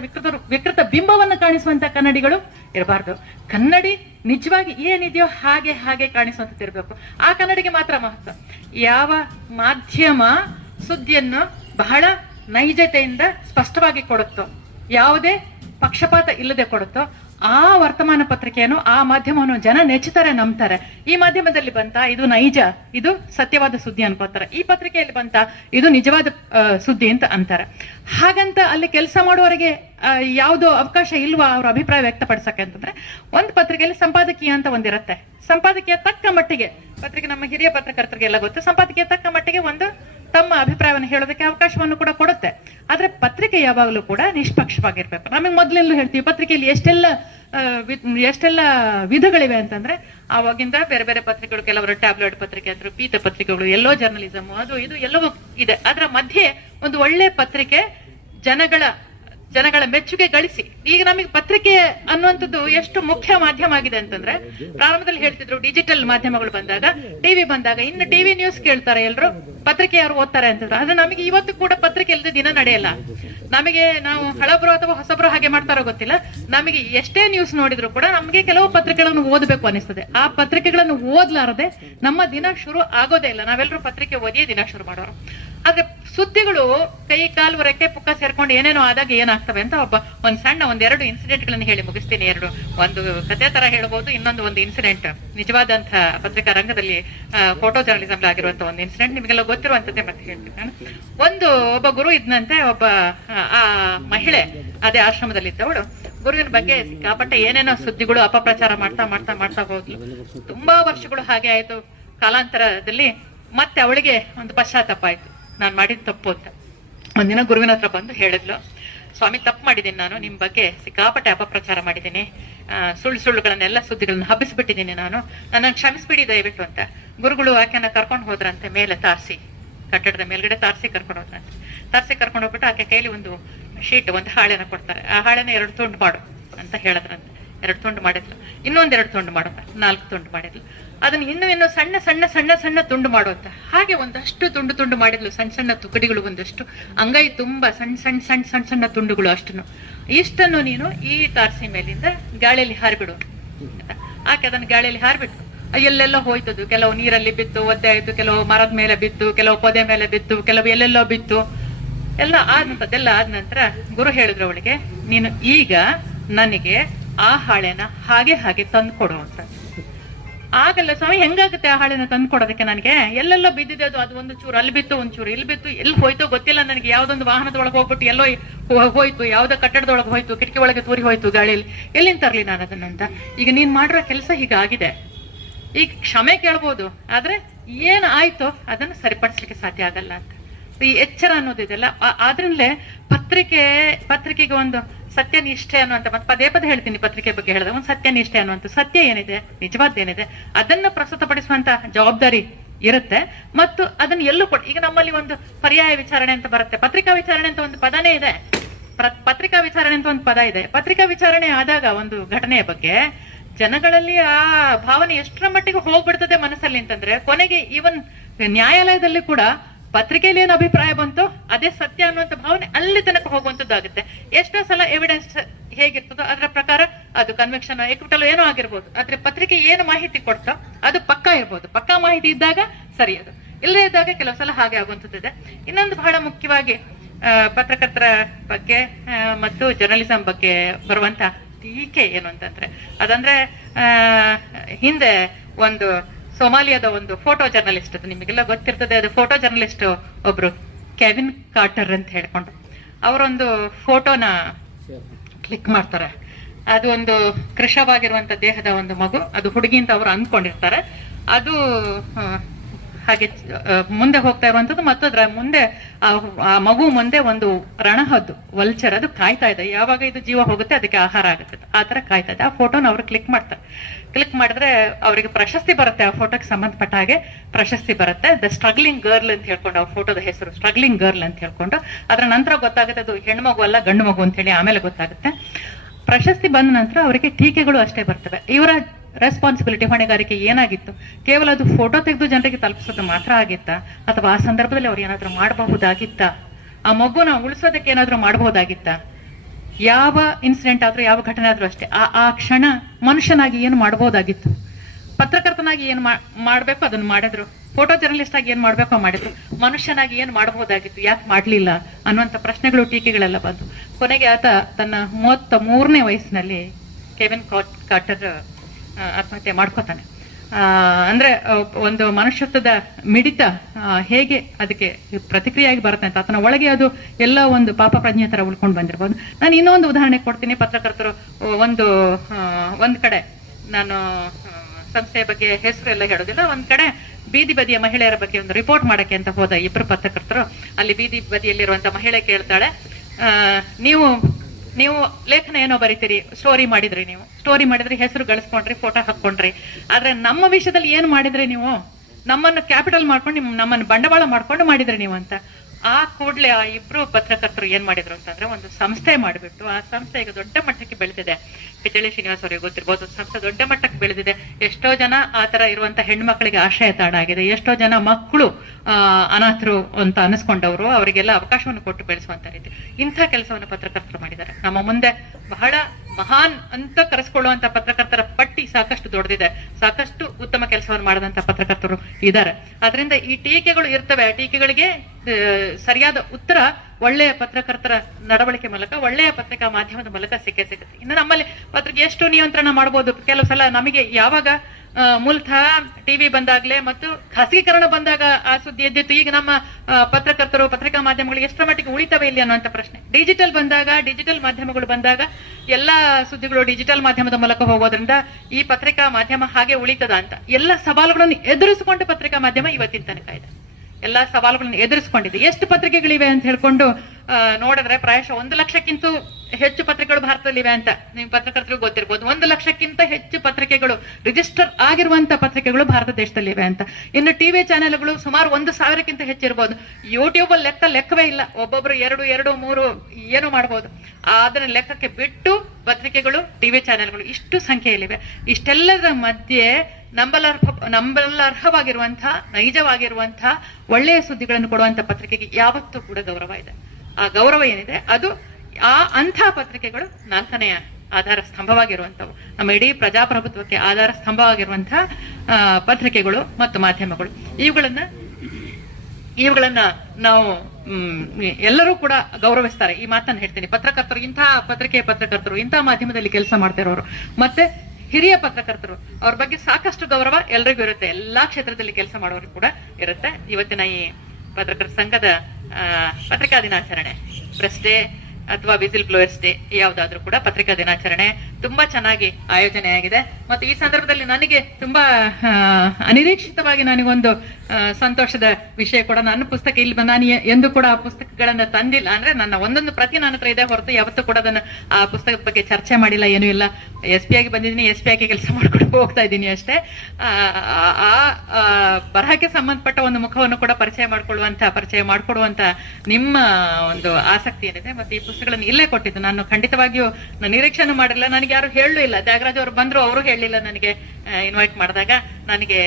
ವಿಕೃತ ಬಿಂಬವನ್ನು ಕಾಣಿಸುವಂತ ಕನ್ನಡಿಗಳು ಇರಬಾರ್ದು. ಕನ್ನಡಿ ನಿಜವಾಗಿ ಏನಿದೆಯೋ ಹಾಗೆ ಕಾಣಿಸುವಂತ ಇರಬೇಕು. ಆ ಕನ್ನಡಿಗೆ ಮಾತ್ರ ಮಹತ್ವ. ಯಾವ ಮಾಧ್ಯಮ ಸುದ್ದಿಯನ್ನು ಬಹಳ ನೈಜತೆಯಿಂದ ಸ್ಪಷ್ಟವಾಗಿ ಕೊಡುತ್ತೋ, ಯಾವುದೇ ಪಕ್ಷಪಾತ ಇಲ್ಲದೆ ಕೊಡುತ್ತೋ, ಆ ವರ್ತಮಾನ ಪತ್ರಿಕೆಯನ್ನು, ಆ ಮಾಧ್ಯಮವನ್ನು ಜನ ನೆಚ್ಚುತ್ತಾರೆ, ನಂಬ್ತಾರೆ. ಈ ಮಾಧ್ಯಮದಲ್ಲಿ ಬಂತ ಇದು ನೈಜ, ಇದು ಸತ್ಯವಾದ ಸುದ್ದಿ ಅನ್ಕೋತಾರೆ. ಈ ಪತ್ರಿಕೆಯಲ್ಲಿ ಬಂತ ಇದು ನಿಜವಾದ ಸುದ್ದಿ ಅಂತ ಅಂತಾರೆ. ಹಾಗಂತ ಅಲ್ಲಿ ಕೆಲಸ ಮಾಡುವವರಿಗೆ ಯಾವುದೋ ಅವಕಾಶ ಇಲ್ವಾ ಅವ್ರ ಅಭಿಪ್ರಾಯ ವ್ಯಕ್ತಪಡಿಸಕ್ಕೆ ಅಂತಂದ್ರೆ, ಒಂದು ಪತ್ರಿಕೆಯಲ್ಲಿ ಸಂಪಾದಕೀಯ ಅಂತ ಒಂದಿರುತ್ತೆ. ಸಂಪಾದಕೀಯ ತಕ್ಕ ಮಟ್ಟಿಗೆ ಪತ್ರಿಕೆ, ನಮ್ಮ ಹಿರಿಯ ಪತ್ರಕರ್ತರಿಗೆಲ್ಲ ಗೊತ್ತು, ಸಂಪಾದಕೀಯ ತಕ್ಕ ಮಟ್ಟಿಗೆ ಒಂದು ತಮ್ಮ ಅಭಿಪ್ರಾಯವನ್ನು ಹೇಳೋದಕ್ಕೆ ಅವಕಾಶವನ್ನು ಕೂಡ ಕೊಡುತ್ತೆ. ಆದ್ರೆ ಪತ್ರಿಕೆ ಯಾವಾಗಲೂ ಕೂಡ ನಿಷ್ಪಕ್ಷವಾಗಿರ್ಬೇಕು. ನಮಗೆ ಮೊದಲೆಲ್ಲೂ ಹೇಳ್ತೀವಿ, ಪತ್ರಿಕೆಯಲ್ಲಿ ಎಷ್ಟೆಲ್ಲ ವಿಧಗಳಿವೆ ಅಂತಂದ್ರೆ, ಆವಾಗಿಂದ ಬೇರೆ ಬೇರೆ ಪತ್ರಿಕೆಗಳು, ಕೆಲವರು ಟ್ಯಾಬ್ಲೆಟ್ ಪತ್ರಿಕೆ ಅಂದ್ರು, ಪೀತ ಪತ್ರಿಕೆಗಳು, ಎಲ್ಲೋ ಜರ್ನಲಿಸಮ್, ಅದು ಇದು ಎಲ್ಲವೂ ಇದೆ. ಅದರ ಮಧ್ಯೆ ಒಂದು ಒಳ್ಳೆ ಪತ್ರಿಕೆ ಜನಗಳ ಜನಗಳ ಮೆಚ್ಚುಗೆ ಗಳಿಸಿ. ಈಗ ನಮಗೆ ಪತ್ರಿಕೆ ಅನ್ನುವಂಥದ್ದು ಎಷ್ಟು ಮುಖ್ಯ ಮಾಧ್ಯಮ ಆಗಿದೆ ಅಂತಂದ್ರೆ, ಪ್ರಾರಂಭದಲ್ಲಿ ಹೇಳ್ತಿದ್ರು ಡಿಜಿಟಲ್ ಮಾಧ್ಯಮಗಳು ಬಂದಾಗ, ಟಿವಿ ಬಂದಾಗ, ಇನ್ನು ಟಿವಿ ನ್ಯೂಸ್ ಕೇಳ್ತಾರೆ ಎಲ್ರು, ಪತ್ರಿಕೆ ಯಾರು ಓದ್ತಾರೆ ಅಂತಂದ್ರೆ. ಆದ್ರೆ ನಮಗೆ ಇವತ್ತು ಕೂಡ ಪತ್ರಿಕೆ ಇಲ್ಲದೆ ದಿನ ನಡೆಯಲ್ಲ. ನಮಗೆ ನಾವು ಹಳಬರು ಅಥವಾ ಹೊಸಬರು ಹಾಗೆ ಮಾಡ್ತಾರೋ ಗೊತ್ತಿಲ್ಲ, ನಮಗೆ ಎಷ್ಟೇ ನ್ಯೂಸ್ ನೋಡಿದ್ರು ಕೂಡ ನಮಗೆ ಕೆಲವು ಪತ್ರಿಕೆಗಳನ್ನು ಓದಬೇಕು ಅನಿಸ್ತದೆ. ಆ ಪತ್ರಿಕೆಗಳನ್ನು ಓದ್ಲಾರದೆ ನಮ್ಮ ದಿನ ಶುರು ಆಗೋದೇ ಇಲ್ಲ. ನಾವೆಲ್ಲರೂ ಪತ್ರಿಕೆ ಓದಿಯೇ ದಿನ ಶುರು ಮಾಡೋರು. ಆದ್ರೆ ಸುದ್ದಿಗಳು ಕೈ ಕಾಲು ರೆಕ್ಕೆ ಪುಕ್ಕ ಸೇರ್ಕೊಂಡು ಏನೇನೋ ಆದಾಗ ಏನಾಗ್ತವೆ ಅಂತ ಒಂದೆರಡು ಇನ್ಸಿಡೆಂಟ್ ಗಳನ್ನ ಹೇಳಿ ಮುಗಿಸ್ತೀನಿ. ಒಂದು ಕಥೆ ತರ ಹೇಳ್ಬೋದು, ಒಂದು ಇನ್ಸಿಡೆಂಟ್ ನಿಜವಾದಂತಹ ಪತ್ರಿಕಾ ರಂಗದಲ್ಲಿ ಫೋಟೋ ಜರ್ನಲಿಸಂ ಆಗಿರುವಂತ ಒಂದು ಇನ್ಸಿಡೆಂಟ್ ನಿಮಗೆಲ್ಲ ಗೊತ್ತಿರುವಂತದ್ದೇ ಮತ್ತೆ ಹೇಳ್ತೀನಿ ನಾನು. ಒಬ್ಬ ಗುರು ಇದ್ನಂತೆ, ಆ ಮಹಿಳೆ ಅದೇ ಆಶ್ರಮದಲ್ಲಿದ್ದವಳು ಗುರುವಿನ ಬಗ್ಗೆ ಸಿಕ್ಕಾಪಟ್ಟೆ ಏನೇನೋ ಸುದ್ದಿಗಳು ಅಪಪ್ರಚಾರ ಮಾಡ್ತಾ ಮಾಡ್ತಾ ಮಾಡ್ತಾ ಹೋದ್ಲು. ತುಂಬಾ ವರ್ಷಗಳು ಹಾಗೆ ಆಯ್ತು. ಕಾಲಾಂತರದಲ್ಲಿ ಮತ್ತೆ ಅವಳಿಗೆ ಒಂದು ಪಶ್ಚಾತ್ತಾಪ ಆಯ್ತು, ನಾನ್ ಮಾಡಿದ ತಪ್ಪು ಅಂತ. ಒಂದಿನ ಗುರುವಿನ ಹತ್ರ ಬಂದು ಹೇಳಿದ್ಲು, ಸ್ವಾಮಿ ತಪ್ಪು ಮಾಡಿದ್ದೀನಿ, ನಾನು ನಿಮ್ ಬಗ್ಗೆ ಸಿಕ್ಕಾಪಟ್ಟೆ ಅಪಪ್ರಚಾರ ಮಾಡಿದ್ದೀನಿ, ಸುಳ್ಳುಗಳನ್ನೆಲ್ಲ ಸುದ್ದಿಗಳನ್ನ ಹಬ್ಬಿಸ್ಬಿಟ್ಟಿದ್ದೀನಿ, ನನ್ನನ್ನು ಕ್ಷಮಿಸ್ಬಿಡಿ ದಯವಿಟ್ಟು ಅಂತ. ಗುರುಗಳು ಆಕೆನ ಕರ್ಕೊಂಡು ಹೋದ್ರಂತೆ ಮೇಲೆ ಕಟ್ಟಡದ ಮೇಲ್ಗಡೆ ಕರ್ಕೊಂಡು ಹೋದ್ರಂತೆ. ಕರ್ಕೊಂಡು ಹೋಗ್ಬಿಟ್ಟು ಆಕೆ ಕೈಲಿ ಒಂದು ಹಾಳೆನ ಕೊಡ್ತಾರೆ. ಆ ಹಾಳೆನ 2 ತುಂಡು ಮಾಡು ಅಂತ ಹೇಳಿದ್ರಂತೆ. 2 ತುಂಡು ಮಾಡಿದ್ಲು. ಇನ್ನೊಂದ್ 2 ತುಂಡು ಮಾಡು, 4 ತುಂಡು ಮಾಡಿದ್ಲು. ಅದನ್ನ ಇನ್ನೂ ಸಣ್ಣ ಸಣ್ಣ ಸಣ್ಣ ಸಣ್ಣ ತುಂಡು ಮಾಡುವಂತ ಹಾಗೆ ಒಂದಷ್ಟು ತುಂಡು ಮಾಡಿದ್ಲು. ಸಣ್ಣ ಸಣ್ಣ ತುಕಡಿಗಳು, ಒಂದಷ್ಟು ಅಂಗೈ ತುಂಬಾ ಸಣ್ಣ ಸಣ್ಣ ಸಣ್ಣ ಸಣ್ಣ ಸಣ್ಣ ತುಂಡುಗಳು. ಇಷ್ಟನ್ನು ನೀನು ಈ ತಾರಸಿ ಮೇಲಿಂದ ಗಾಳಿಯಲ್ಲಿ ಹಾರಿಬಿಡು. ಆಕೆ ಅದನ್ನ ಗಾಳಿಯಲ್ಲಿ ಹಾರಿಬಿಟ್ಟು ಎಲ್ಲೆಲ್ಲ ಹೋಯ್ತದು. ಕೆಲವು ನೀರಲ್ಲಿ ಬಿತ್ತು, ಒದ್ದೆ ಆಯ್ತು, ಕೆಲವು ಮರದ ಮೇಲೆ ಬಿತ್ತು, ಕೆಲವು ಪೊದೆ ಮೇಲೆ ಬಿತ್ತು, ಕೆಲವು ಎಲ್ಲೆಲ್ಲೋ ಬಿತ್ತು. ಎಲ್ಲ ಆದ ನಂತರ ಗುರು ಹೇಳಿದ್ರು ಅವಳಿಗೆ, ನೀನು ಈಗ ನನಗೆ ಆ ಹಾಳೆನ ಹಾಗೆ ತಂದು ಕೊಡು ಅಂತ. ಆಗಲ್ಲ ಸ್ವಾಮಿ, ಹೆಂಗಾಗುತ್ತೆ ಆ ಹಾಳೆನ ತಂದು ಕೊಡೋದಕ್ಕೆ? ನನಗೆ ಎಲ್ಲೆಲ್ಲೋ ಬಿದ್ದಿದೆ, ಅದು ಒಂದು ಚೂರು ಅಲ್ಲಿ ಬಿತ್ತು, ಒಂದ್ ಚೂರು ಇಲ್ಲಿ ಬಿತ್ತು, ಎಲ್ಲಿ ಹೋಯ್ತೋ ಗೊತ್ತಿಲ್ಲ ನನಗೆ. ಯಾವ್ದೊಂದು ವಾಹನದೊಳಗೆ ಹೋಗ್ಬಿಟ್ಟು ಎಲ್ಲೋ ಹೋಯ್ತು, ಯಾವ್ದೋ ಕಟ್ಟಡದೊಳಗೆ ಹೋಯ್ತು, ಕಿಟಕಿ ಒಳಗೆ ತೂರಿ ಹೋಯ್ತು ಗಾಳಿಯಲ್ಲಿ, ಎಲ್ಲಿಂದ ತರ್ಲಿ ನಾನು ಅದನ್ನಂತ. ಈಗ ನೀನ್ ಮಾಡಿರೋ ಕೆಲಸ ಹೀಗಾಗಿದೆ, ಈಗ ಕ್ಷಮೆ ಕೇಳ್ಬೋದು, ಆದ್ರೆ ಏನ್ ಆಯ್ತೋ ಅದನ್ನ ಸರಿಪಡಿಸ್ಲಿಕ್ಕೆ ಸಾಧ್ಯ ಆಗಲ್ಲ ಅಂತ. ಈ ಎಚ್ಚರ ಅನ್ನೋದಿದೆಲ್ಲ ಆದ್ರಿಂದಲೇ ಪತ್ರಿಕೆಗೆ ಒಂದು ಸತ್ಯನಿಷ್ಠೆ ಅನ್ನುವಂತ, ಮತ್ತೆ ಪದೇ ಹೇಳ್ತೀನಿ ಪತ್ರಿಕೆ ಬಗ್ಗೆ ಹೇಳಿದಾಗ, ಒಂದು ಸತ್ಯನಿಷ್ಠೆ ಅನ್ನುವಂಥ ಸತ್ಯ ಏನಿದೆ, ನಿಜವಾದ್ದೇನಿದೆ ಅದನ್ನ ಪ್ರಸ್ತುತಪಡಿಸುವಂತ ಜವಾಬ್ದಾರಿ ಇರುತ್ತೆ. ಮತ್ತು ಅದನ್ನ ಎಲ್ಲೂ ಈಗ ನಮ್ಮಲ್ಲಿ ಒಂದು ಪರ್ಯಾಯ ವಿಚಾರಣೆ ಅಂತ ಬರುತ್ತೆ, ಪತ್ರಿಕಾ ವಿಚಾರಣೆ ಅಂತ ಒಂದು ಪದನೇ ಇದೆ. ಪತ್ರಿಕಾ ವಿಚಾರಣೆ ಅಂತ ಒಂದು ಪದ ಇದೆ. ಪತ್ರಿಕಾ ವಿಚಾರಣೆ ಆದಾಗ ಒಂದು ಘಟನೆಯ ಬಗ್ಗೆ ಜನಗಳಲ್ಲಿ ಆ ಭಾವನೆ ಎಷ್ಟರ ಮಟ್ಟಿಗೆ ಹೋಗ್ಬಿಡ್ತದೆ ಮನಸ್ಸಲ್ಲಿ ಅಂತಂದ್ರೆ, ಕೊನೆಗೆ ಈವನ್ ನ್ಯಾಯಾಲಯದಲ್ಲಿ ಕೂಡ ಪತ್ರಿಕೆಯಲ್ಲಿ ಏನು ಅಭಿಪ್ರಾಯ ಬಂತು ಅದೇ ಸತ್ಯ ಅನ್ನುವಂಥ ಭಾವನೆ ಅಲ್ಲಿ ತನಕ ಹೋಗುವಂತದ್ದಾಗುತ್ತೆ. ಎಷ್ಟೋ ಸಲ ಎವಿಡೆನ್ಸ್ ಹೇಗಿರ್ತದೋ ಅದರ ಪ್ರಕಾರ ಅದು ಕನ್ವಿಕ್ಷನ್ ಎಕ್ವಿಟಲ್ ಏನೋ ಆಗಿರ್ಬೋದು, ಆದ್ರೆ ಪತ್ರಿಕೆ ಏನು ಮಾಹಿತಿ ಕೊಡ್ತೋ ಅದು ಪಕ್ಕಾ ಇರ್ಬೋದು. ಪಕ್ಕಾ ಮಾಹಿತಿ ಇದ್ದಾಗ ಸರಿ, ಅದು ಇಲ್ಲದೇ ಇದ್ದಾಗ ಕೆಲವು ಸಲ ಹಾಗೆ ಆಗುವಂಥದ್ದಿದೆ. ಇನ್ನೊಂದು ಬಹಳ ಮುಖ್ಯವಾಗಿ ಪತ್ರಕರ್ತರ ಬಗ್ಗೆ ಮತ್ತು ಜರ್ನಲಿಸಂ ಬಗ್ಗೆ ಬರುವಂತ ಟೀಕೆ ಏನು ಅಂತಂದ್ರೆ, ಅದಂದ್ರೆ ಹಿಂದೆ ಒಂದು ಸೊಮಾಲಿಯಾದ ಒಂದು ಫೋಟೋ ಜರ್ನಲಿಸ್ಟ್, ಅದು ನಿಮಗೆಲ್ಲ ಗೊತ್ತಿರ್ತದೆ, ಅದು ಫೋಟೋ ಜರ್ನಲಿಸ್ಟ್ ಒಬ್ರು ಕೆವಿನ್ ಕಾರ್ಟರ್ ಅಂತ ಹೇಳ್ಕೊಂಡು ಅವರೊಂದು ಫೋಟೋನ ಕ್ಲಿಕ್ ಮಾಡ್ತಾರೆ. ಅದು ಒಂದು ಕೃಶವಾಗಿರುವಂತ ದೇಹದ ಒಂದು ಮಗು, ಅದು ಹುಡುಗಿ ಅಂತ ಅವರು ಅಂದ್ಕೊಂಡಿರ್ತಾರೆ. ಅದು ಹಾಗೆ ಮುಂದೆ ಹೋಗ್ತಾ ಇರುವಂತದ್ದು, ಮತ್ತು ಅದ್ರ ಮುಂದೆ ಆ ಮಗು ಮುಂದೆ ಒಂದು ರಣಹದ್ದು ವಲ್ಚರ್ ಅದು ಕಾಯ್ತಾ ಇದೆ. ಯಾವಾಗ ಇದು ಜೀವ ಹೋಗುತ್ತೆ ಅದಕ್ಕೆ ಆಹಾರ ಆಗುತ್ತೆ, ಆ ತರ ಕಾಯ್ತಾ ಇದೆ. ಆ ಫೋಟೋನ ಅವರು ಕ್ಲಿಕ್ ಮಾಡ್ತಾರೆ. ಕ್ಲಿಕ್ ಮಾಡಿದ್ರೆ ಅವರಿಗೆ ಪ್ರಶಸ್ತಿ ಬರುತ್ತೆ, ಆ ಫೋಟೋಗೆ ಸಂಬಂಧಪಟ್ಟ ಹಾಗೆ ಪ್ರಶಸ್ತಿ ಬರುತ್ತೆ. ದ ಸ್ಟ್ರಗ್ಲಿಂಗ್ ಗರ್ಲ್ ಅಂತ ಹೇಳ್ಕೊಂಡು, ಆ ಫೋಟೋದ ಹೆಸರು ಸ್ಟ್ರಗ್ಲಿಂಗ್ ಗರ್ಲ್ ಅಂತ ಹೇಳ್ಕೊಂಡು. ಅದ್ರ ನಂತರ ಗೊತ್ತಾಗುತ್ತೆ ಅದು ಹೆಣ್ಮಗು ಅಲ್ಲ ಗಂಡು ಮಗು ಅಂತ ಹೇಳಿ ಆಮೇಲೆ ಗೊತ್ತಾಗುತ್ತೆ. ಪ್ರಶಸ್ತಿ ಬಂದ ನಂತರ ಅವರಿಗೆ ಟೀಕೆಗಳು ಅಷ್ಟೇ ಬರ್ತವೆ. ಇವರ ರೆಸ್ಪಾನ್ಸಿಬಿಲಿಟಿ, ಹೊಣೆಗಾರಿಕೆ ಏನಾಗಿತ್ತು? ಕೇವಲ ಅದು ಫೋಟೋ ತೆಗೆದು ಜನರಿಗೆ ತಲುಪಿಸೋದು ಮಾತ್ರ ಆಗಿತ್ತಾ, ಅಥವಾ ಆ ಸಂದರ್ಭದಲ್ಲಿ ಅವ್ರು ಏನಾದ್ರೂ ಮಾಡಬಹುದಾಗಿತ್ತ? ಆ ಮಗುನ ಉಳಿಸೋದಕ್ಕೆ ಏನಾದ್ರೂ ಮಾಡಬಹುದಾಗಿತ್ತ? ಯಾವ ಇನ್ಸಿಡೆಂಟ್ ಆದ್ರೂ, ಯಾವ ಘಟನೆ ಆದ್ರೂ ಅಷ್ಟೇ, ಆ ಕ್ಷಣ ಮನುಷ್ಯನಾಗಿ ಏನು ಮಾಡಬಹುದಾಗಿತ್ತು? ಪತ್ರಕರ್ತನಾಗಿ ಏನ್ ಮಾಡ್ಬೇಕು ಅದನ್ನ ಮಾಡಿದ್ರು, ಫೋಟೋ ಜರ್ನಲಿಸ್ಟ್ ಆಗಿ ಏನ್ ಮಾಡ್ಬೇಕೋ ಮಾಡಿದ್ರು, ಮನುಷ್ಯನಾಗಿ ಏನ್ ಮಾಡಬಹುದಾಗಿತ್ತು, ಯಾಕೆ ಮಾಡ್ಲಿಲ್ಲ ಅನ್ನುವಂಥ ಪ್ರಶ್ನೆಗಳು, ಟೀಕೆಗಳೆಲ್ಲ ಬಂತು. ಕೊನೆಗೆ ಆತ ತನ್ನ 33ನೇ ವಯಸ್ಸಿನಲ್ಲಿ ಕೆವಿನ್ ಕಾರ್ಟರ್ ಆತ್ಮಹತ್ಯೆ ಮಾಡ್ಕೋತಾನೆ. ಅಂದ್ರೆ ಒಂದು ಮನುಷ್ಯತ್ವದ ಮಿಡಿತ ಹೇಗೆ ಅದಕ್ಕೆ ಪ್ರತಿಕ್ರಿಯೆಯಾಗಿ ಬರುತ್ತೆ ಅಂತ ಆತನ ಒಳಗೆ ಅದು ಎಲ್ಲ ಒಂದು ಪಾಪ ಪ್ರಜ್ಞೆ ತರ ಉಳ್ಕೊಂಡು ಬಂದಿರ್ಬೋದು. ನಾನು ಇನ್ನೊಂದು ಉದಾಹರಣೆ ಕೊಡ್ತೀನಿ. ಪತ್ರಕರ್ತರು ಒಂದ್ ಕಡೆ, ನಾನು ಸಂಸ್ಥೆಯ ಬಗ್ಗೆ ಹೆಸರು ಎಲ್ಲ ಹೇಳೋದಿಲ್ಲ, ಒಂದ್ ಕಡೆ ಬೀದಿ ಬದಿಯ ಮಹಿಳೆಯರ ಬಗ್ಗೆ ಒಂದು ರಿಪೋರ್ಟ್ ಮಾಡಕ್ಕೆ ಅಂತ ಹೋದ ಇಬ್ರು ಪತ್ರಕರ್ತರು. ಅಲ್ಲಿ ಬೀದಿ ಬದಿಯಲ್ಲಿರುವಂತ ಮಹಿಳೆ ಕೇಳ್ತಾಳೆ, ನೀವು ಲೇಖನ ಏನೋ ಬರೀತೀರಿ, ಸ್ಟೋರಿ ಮಾಡಿದ್ರಿ, ಹೆಸರು ಗಳಿಸ್ಕೊಂಡ್ರಿ, ಫೋಟೋ ಹಾಕೊಂಡ್ರಿ, ಆದ್ರೆ ನಮ್ಮ ವಿಷಯದಲ್ಲಿ ಏನ್ ಮಾಡಿದ್ರಿ ನೀವು? ನಮ್ಮನ್ನು ಕ್ಯಾಪಿಟಲ್ ಮಾಡ್ಕೊಂಡು, ನಮ್ಮನ್ನು ಬಂಡವಾಳ ಮಾಡ್ಕೊಂಡು ಮಾಡಿದ್ರಿ ನೀವು ಅಂತ. ಆ ಕೂಡ್ಲೆ ಆ ಇಬ್ರು ಪತ್ರಕರ್ತರು ಏನ್ ಮಾಡಿದ್ರು ಅಂತಂದ್ರೆ ಒಂದು ಸಂಸ್ಥೆ ಮಾಡಿಬಿಟ್ಟು, ಆ ಸಂಸ್ಥೆ ಈಗ ದೊಡ್ಡ ಮಟ್ಟಕ್ಕೆ ಬೆಳೆದಿದೆ. ಪಿಚಳಿ ಶ್ರೀನಿವಾಸ್ ಅವರಿಗೆ ಗೊತ್ತಿರ್ಬೋದು, ಸಂಸ್ಥೆ ದೊಡ್ಡ ಮಟ್ಟಕ್ಕೆ ಬೆಳೆದಿದೆ. ಎಷ್ಟೋ ಜನ ಆತರ ಇರುವಂತ ಹೆಣ್ಮಕ್ಳಿಗೆ ಆಶ್ರಯ ತಾಣ ಆಗಿದೆ. ಎಷ್ಟೋ ಜನ ಮಕ್ಕಳು ಅನಾಥರು ಅಂತ ಅನಿಸ್ಕೊಂಡವರು, ಅವರಿಗೆಲ್ಲ ಅವಕಾಶವನ್ನು ಕೊಟ್ಟು ಬೆಳೆಸುವಂತ ರೀತಿ ಇಂಥ ಕೆಲಸವನ್ನು ಪತ್ರಕರ್ತರು ಮಾಡಿದ್ದಾರೆ. ನಮ್ಮ ಮುಂದೆ ಬಹಳ ಮಹಾನ್ ಅಂತ ಕರೆಸ್ಕೊಳ್ಳುವಂತ ಪತ್ರಕರ್ತರ ಪಟ್ಟಿ ಸಾಕಷ್ಟು ದೊಡ್ಡದಿದೆ. ಸಾಕಷ್ಟು ಉತ್ತಮ ಕೆಲಸವನ್ನು ಮಾಡಿದಂತ ಪತ್ರಕರ್ತರು ಇದ್ದಾರೆ. ಅದರಿಂದ ಈ ಟೀಕೆಗಳು ಇರ್ತವೆ. ಆ ಟೀಕೆಗಳಿಗೆ ಸರಿಯಾದ ಉತ್ತರ ಒಳ್ಳೆಯ ಪತ್ರಕರ್ತರ ನಡವಳಿಕೆ ಮೂಲಕ, ಒಳ್ಳೆಯ ಪತ್ರಿಕಾ ಮಾಧ್ಯಮದ ಮೂಲಕ ಸಿಕ್ಕುತ್ತೆ. ಇನ್ನು ನಮ್ಮಲ್ಲಿ ಪತ್ರಿಕೆ ಎಷ್ಟು ನಿಯಂತ್ರಣ ಮಾಡಬಹುದು. ಕೆಲವು ಸಲ ನಮಗೆ ಯಾವಾಗ ಮೂಲತಃ ಟಿವಿ ಬಂದಾಗ್ಲೇ ಮತ್ತು ಖಾಸಗೀಕರಣ ಬಂದಾಗ ಆ ಸುದ್ದಿ ಎದ್ದಿತ್ತು. ಈಗ ನಮ್ಮ ಪತ್ರಕರ್ತರು, ಪತ್ರಿಕಾ ಮಾಧ್ಯಮಗಳು ಎಷ್ಟರ ಮಟ್ಟಿಗೆ ಉಳಿತವೆ ಇಲ್ಲಿ ಅನ್ನುವಂಥ ಪ್ರಶ್ನೆ. ಡಿಜಿಟಲ್ ಬಂದಾಗ, ಡಿಜಿಟಲ್ ಮಾಧ್ಯಮಗಳು ಬಂದಾಗ ಎಲ್ಲಾ ಸುದ್ದಿಗಳು ಡಿಜಿಟಲ್ ಮಾಧ್ಯಮದ ಮೂಲಕ ಹೋಗೋದ್ರಿಂದ ಈ ಪತ್ರಿಕಾ ಮಾಧ್ಯಮ ಹಾಗೆ ಉಳಿತದ ಅಂತ ಎಲ್ಲ ಸವಾಲುಗಳನ್ನು ಎದುರಿಸಿಕೊಂಡು ಪತ್ರಿಕಾ ಮಾಧ್ಯಮ ಇವತ್ತಿನ ತನಕ ಇದೆ. ಎಲ್ಲಾ ಸವಾಲುಗಳನ್ನು ಎದುರಿಸಿಕೊಂಡಿದೆ. ಎಷ್ಟು ಪತ್ರಿಕೆಗಳಿವೆ ಅಂತ ಹೇಳ್ಕೊಂಡು ನೋಡಿದ್ರೆ ಪ್ರಾಯಶಃ 1 ಲಕ್ಷಕ್ಕಿಂತ ಹೆಚ್ಚು ಪತ್ರಿಕೆಗಳು ಭಾರತದಲ್ಲಿವೆ ಅಂತ ನಿಮ್ ಪತ್ರಕರ್ತರಿಗೆ ಗೊತ್ತಿರ್ಬೋದು. 1 ಲಕ್ಷಕ್ಕಿಂತ ಹೆಚ್ಚು ಪತ್ರಿಕೆಗಳು, ರಿಜಿಸ್ಟರ್ ಆಗಿರುವಂತ ಪತ್ರಿಕೆಗಳು ಭಾರತ ದೇಶದಲ್ಲಿವೆ ಅಂತ. ಇನ್ನು ಟಿವಿ ಚಾನೆಲ್ಗಳು ಸುಮಾರು 1,000ಕ್ಕಿಂತ ಹೆಚ್ಚಿರ್ಬೋದು. ಯೂಟ್ಯೂಬ್ ಅಲ್ಲಿ ಲೆಕ್ಕವೇ ಇಲ್ಲ. ಒಬ್ಬೊಬ್ರು 2, 3 ಏನು ಮಾಡ್ಬೋದು. ಅದನ್ನ ಲೆಕ್ಕಕ್ಕೆ ಬಿಟ್ಟು ಪತ್ರಿಕೆಗಳು, ಟಿವಿ ಚಾನೆಲ್ಗಳು ಇಷ್ಟು ಸಂಖ್ಯೆಯಲ್ಲಿವೆ. ಇಷ್ಟೆಲ್ಲದರ ಮಧ್ಯೆ ನಂಬಲರ್ಹವಾಗಿರುವಂತಹ, ನೈಜವಾಗಿರುವಂತಹ ಒಳ್ಳೆಯ ಸುದ್ದಿಗಳನ್ನು ಕೊಡುವಂತ ಪತ್ರಿಕೆಗೆ ಯಾವತ್ತೂ ಕೂಡ ಗೌರವ ಇದೆ. ಆ ಗೌರವ ಏನಿದೆ ಅದು ಅಂಥ ಪತ್ರಿಕೆಗಳು 4ನೇ ಆಧಾರ ಸ್ತಂಭವಾಗಿರುವಂತವು. ನಮ್ಮ ಇಡೀ ಪ್ರಜಾಪ್ರಭುತ್ವಕ್ಕೆ ಆಧಾರ ಸ್ತಂಭವಾಗಿರುವಂತಹ ಪತ್ರಿಕೆಗಳು ಮತ್ತು ಮಾಧ್ಯಮಗಳು. ಇವುಗಳನ್ನ ನಾವು ಎಲ್ಲರೂ ಕೂಡ ಗೌರವಿಸ್ತಾರೆ. ಈ ಮಾತನ್ನು ಹೇಳ್ತೀನಿ. ಪತ್ರಕರ್ತರು, ಇಂತಹ ಪತ್ರಿಕರ್ತರು, ಇಂತಹ ಮಾಧ್ಯಮದಲ್ಲಿ ಕೆಲಸ ಮಾಡ್ತಾ ಇರೋರು, ಮತ್ತೆ ಹಿರಿಯ ಪತ್ರಕರ್ತರು, ಅವ್ರ ಬಗ್ಗೆ ಸಾಕಷ್ಟು ಗೌರವ ಎಲ್ರಿಗೂ ಇರುತ್ತೆ. ಎಲ್ಲಾ ಕ್ಷೇತ್ರದಲ್ಲಿ ಕೆಲಸ ಮಾಡೋರು ಕೂಡ ಇರುತ್ತೆ. ಇವತ್ತಿನ ಈ ಪತ್ರಕರ್ತರ ಸಂಘದ ಪತ್ರಿಕಾ ದಿನಾಚರಣೆ, ಪ್ರೆಸ್ ಡೇ ಅಥವಾ ವಿಸಿಲ್ ಬ್ಲೋಯರ್ಸ್ ಡೇ, ಯಾವ್ದಾದ್ರು ಕೂಡ ಪತ್ರಿಕಾ ದಿನಾಚರಣೆ ತುಂಬಾ ಚೆನ್ನಾಗಿ ಆಯೋಜನೆ ಆಗಿದೆ. ಮತ್ತು ಈ ಸಂದರ್ಭದಲ್ಲಿ ನನಗೆ ತುಂಬಾ ಅನಿರೀಕ್ಷಿತವಾಗಿ ನನಗೊಂದು ಸಂತೋಷದ ವಿಷಯ ಕೂಡ, ನನ್ನ ಪುಸ್ತಕ ಇಲ್ಲಿ ನಾನು ಎಂದು ಕೂಡ ಆ ಪುಸ್ತಕಗಳನ್ನ ತಂದಿಲ್ಲ. ಅಂದ್ರೆ ನನ್ನ ಒಂದೊಂದು ಪ್ರತಿ ನನ್ನ ಹತ್ರ ಇದೆ ಹೊರತು ಯಾವತ್ತೂ ಕೂಡ ಅದನ್ನ ಆ ಪುಸ್ತಕದ ಬಗ್ಗೆ ಚರ್ಚೆ ಮಾಡಿಲ್ಲ, ಏನೂ ಇಲ್ಲ. SP ಆಗಿ ಬಂದಿದ್ದೀನಿ, SP ಆಗಿ ಕೆಲಸ ಮಾಡ್ಕೊಂಡು ಹೋಗ್ತಾ ಇದ್ದೀನಿ ಅಷ್ಟೇ. ಆ ಬರಹಕ್ಕೆ ಸಂಬಂಧಪಟ್ಟ ಒಂದು ಮುಖವನ್ನು ಕೂಡ ಪರಿಚಯ ಮಾಡಿಕೊಡುವಂತ ನಿಮ್ಮ ಒಂದು ಆಸಕ್ತಿ ಏನಿದೆ. ಮತ್ತೆ ಈ ಪುಸ್ತಕಗಳನ್ನು ಇಲ್ಲೇ ಕೊಟ್ಟಿದ್ದು ನಾನು ಖಂಡಿತವಾಗಿಯೂ ನಿರೀಕ್ಷೆನೂ ಮಾಡಿಲ್ಲ. ನನಗೆ ಯಾರು ಹೇಳಲೂ ಇಲ್ಲ. ತ್ಯಾಗರಾಜ್ ಅವರು ಬಂದ್ರು, ಅವರು ಹೇಳಲಿಲ್ಲ ನನಗೆ ಇನ್ವೈಟ್ ಮಾಡಿದಾಗ. ನನಗೆ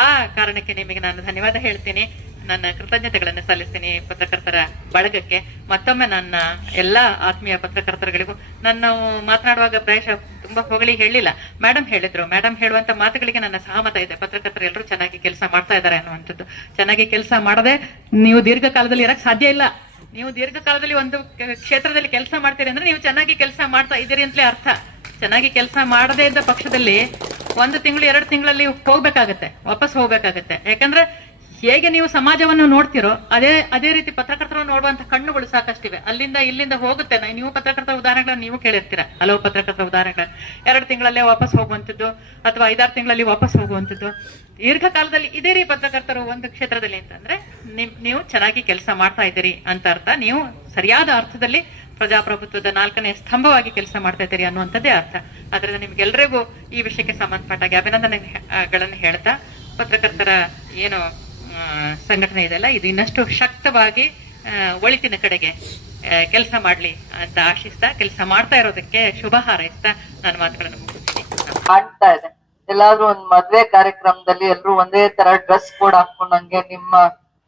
ಆ ಕಾರಣಕ್ಕೆ ನಿಮಗೆ ನಾನು ಧನ್ಯವಾದ ಹೇಳ್ತೀನಿ. ನನ್ನ ಕೃತಜ್ಞತೆಗಳನ್ನು ಸಲ್ಲಿಸ್ತೀನಿ ಪತ್ರಕರ್ತರ ಬಳಗಕ್ಕೆ. ಮತ್ತೊಮ್ಮೆ ನನ್ನ ಎಲ್ಲಾ ಆತ್ಮೀಯ ಪತ್ರಕರ್ತರುಗಳಿಗೂ ನಾನು ಮಾತನಾಡುವಾಗ ಪ್ರಾಯಶಃ ತುಂಬಾ ಹೊಗಳಿ ಹೇಳಿಲ್ಲ. ಮೇಡಮ್ ಹೇಳಿದ್ರು. ಮೇಡಮ್ ಹೇಳುವಂತ ಮಾತುಗಳಿಗೆ ನನ್ನ ಸಹಮತ ಇದೆ. ಪತ್ರಕರ್ತರು ಎಲ್ಲರೂ ಚೆನ್ನಾಗಿ ಕೆಲಸ ಮಾಡ್ತಾ ಇದ್ದಾರೆ ಅನ್ನುವಂಥದ್ದು. ಚೆನ್ನಾಗಿ ಕೆಲಸ ಮಾಡದೆ ನೀವು ದೀರ್ಘಕಾಲದಲ್ಲಿ ಇರಕ್ ಸಾಧ್ಯ ಇಲ್ಲ. ನೀವು ದೀರ್ಘಕಾಲದಲ್ಲಿ ಒಂದು ಕ್ಷೇತ್ರದಲ್ಲಿ ಕೆಲಸ ಮಾಡ್ತೀರಿ ಅಂದ್ರೆ ನೀವು ಚೆನ್ನಾಗಿ ಕೆಲಸ ಮಾಡ್ತಾ ಇದ್ದೀರಿ ಅಂತಲೇ ಅರ್ಥ. ಚೆನ್ನಾಗಿ ಕೆಲಸ ಮಾಡದೇ ಇದ್ದ ಪಕ್ಷದಲ್ಲಿ 1 ತಿಂಗಳು 2 ತಿಂಗಳಲ್ಲಿ ವಾಪಸ್ ಹೋಗ್ಬೇಕಾಗತ್ತೆ. ಯಾಕಂದ್ರೆ ಹೇಗೆ ನೀವು ಸಮಾಜವನ್ನು ನೋಡ್ತಿರೋ ಅದೇ ರೀತಿ ಪತ್ರಕರ್ತರು ನೋಡುವಂತ ಕಣ್ಣುಗಳು ಸಾಕಷ್ಟಿವೆ. ಅಲ್ಲಿಂದ ಇಲ್ಲಿಂದ ಹೋಗುತ್ತೆ. ನೀವು ಪತ್ರಕರ್ತರ ಉದಾಹರಣೆಗಳನ್ನ ನೀವು ಕೇಳಿರ್ತೀರ, ಹಲವು ಪತ್ರಕರ್ತರ ಉದಾಹರಣೆಗಳು. 2 ತಿಂಗಳಲ್ಲೇ ವಾಪಸ್ ಹೋಗುವಂಥದ್ದು ಅಥವಾ 5-6 ತಿಂಗಳಲ್ಲಿ ವಾಪಸ್ ಹೋಗುವಂಥದ್ದು. ದೀರ್ಘಕಾಲದಲ್ಲಿ ಇದೇ ರೀ ಪತ್ರಕರ್ತರು ಒಂದು ಕ್ಷೇತ್ರದಲ್ಲಿ ಅಂತಂದ್ರೆ ನೀವು ಚೆನ್ನಾಗಿ ಕೆಲಸ ಮಾಡ್ತಾ ಇದ್ದೀರಿ ಅಂತ ಅರ್ಥ. ನೀವು ಸರಿಯಾದ ಅರ್ಥದಲ್ಲಿ ಪ್ರಜಾಪ್ರಭುತ್ವದ 4ನೇ ಸ್ತಂಭವಾಗಿ ಕೆಲಸ ಮಾಡ್ತಾ ಇದ್ದೀರಿ ಅನ್ನುವಂಥದ್ದೇ ಅರ್ಥ. ಅದರಿಂದ ನಿಮ್ಗೆಲ್ರಿಗೂ ಈ ವಿಷಯಕ್ಕೆ ಸಂಬಂಧಪಟ್ಟಾಗ ಅಭಿನಂದನೆಗಳನ್ನು ಹೇಳ್ತಾ, ಪತ್ರಕರ್ತರ ಏನು ಸಂಘಟನೆ ಇದೆಲ್ಲ ಇದು ಇನ್ನಷ್ಟು ಶಕ್ತವಾಗಿ ಒಳಿತಿನ ಕಡೆಗೆ ಕೆಲಸ ಮಾಡ್ಲಿ ಅಂತ ಆಶಿಸ್ತಾ, ಕೆಲಸ ಮಾಡ್ತಾ ಇರೋದಕ್ಕೆ ಶುಭ ಹಾರೈಸ್ತಾ ನಾನು ಮಾತುಗಳನ್ನು ಮುಗಿಸ್ತೀನಿ. ಕಾಣ್ತಾ ಇದೆ ಎಲ್ಲಾದ್ರೂ ಒಂದ್ ಮದ್ವೆ ಕಾರ್ಯಕ್ರಮದಲ್ಲಿ ಎಲ್ರು ಒಂದೇ ತರ ಡ್ರೆಸ್ ಕೋಡ್ ಹಾಕೊಂಡಂಗೆ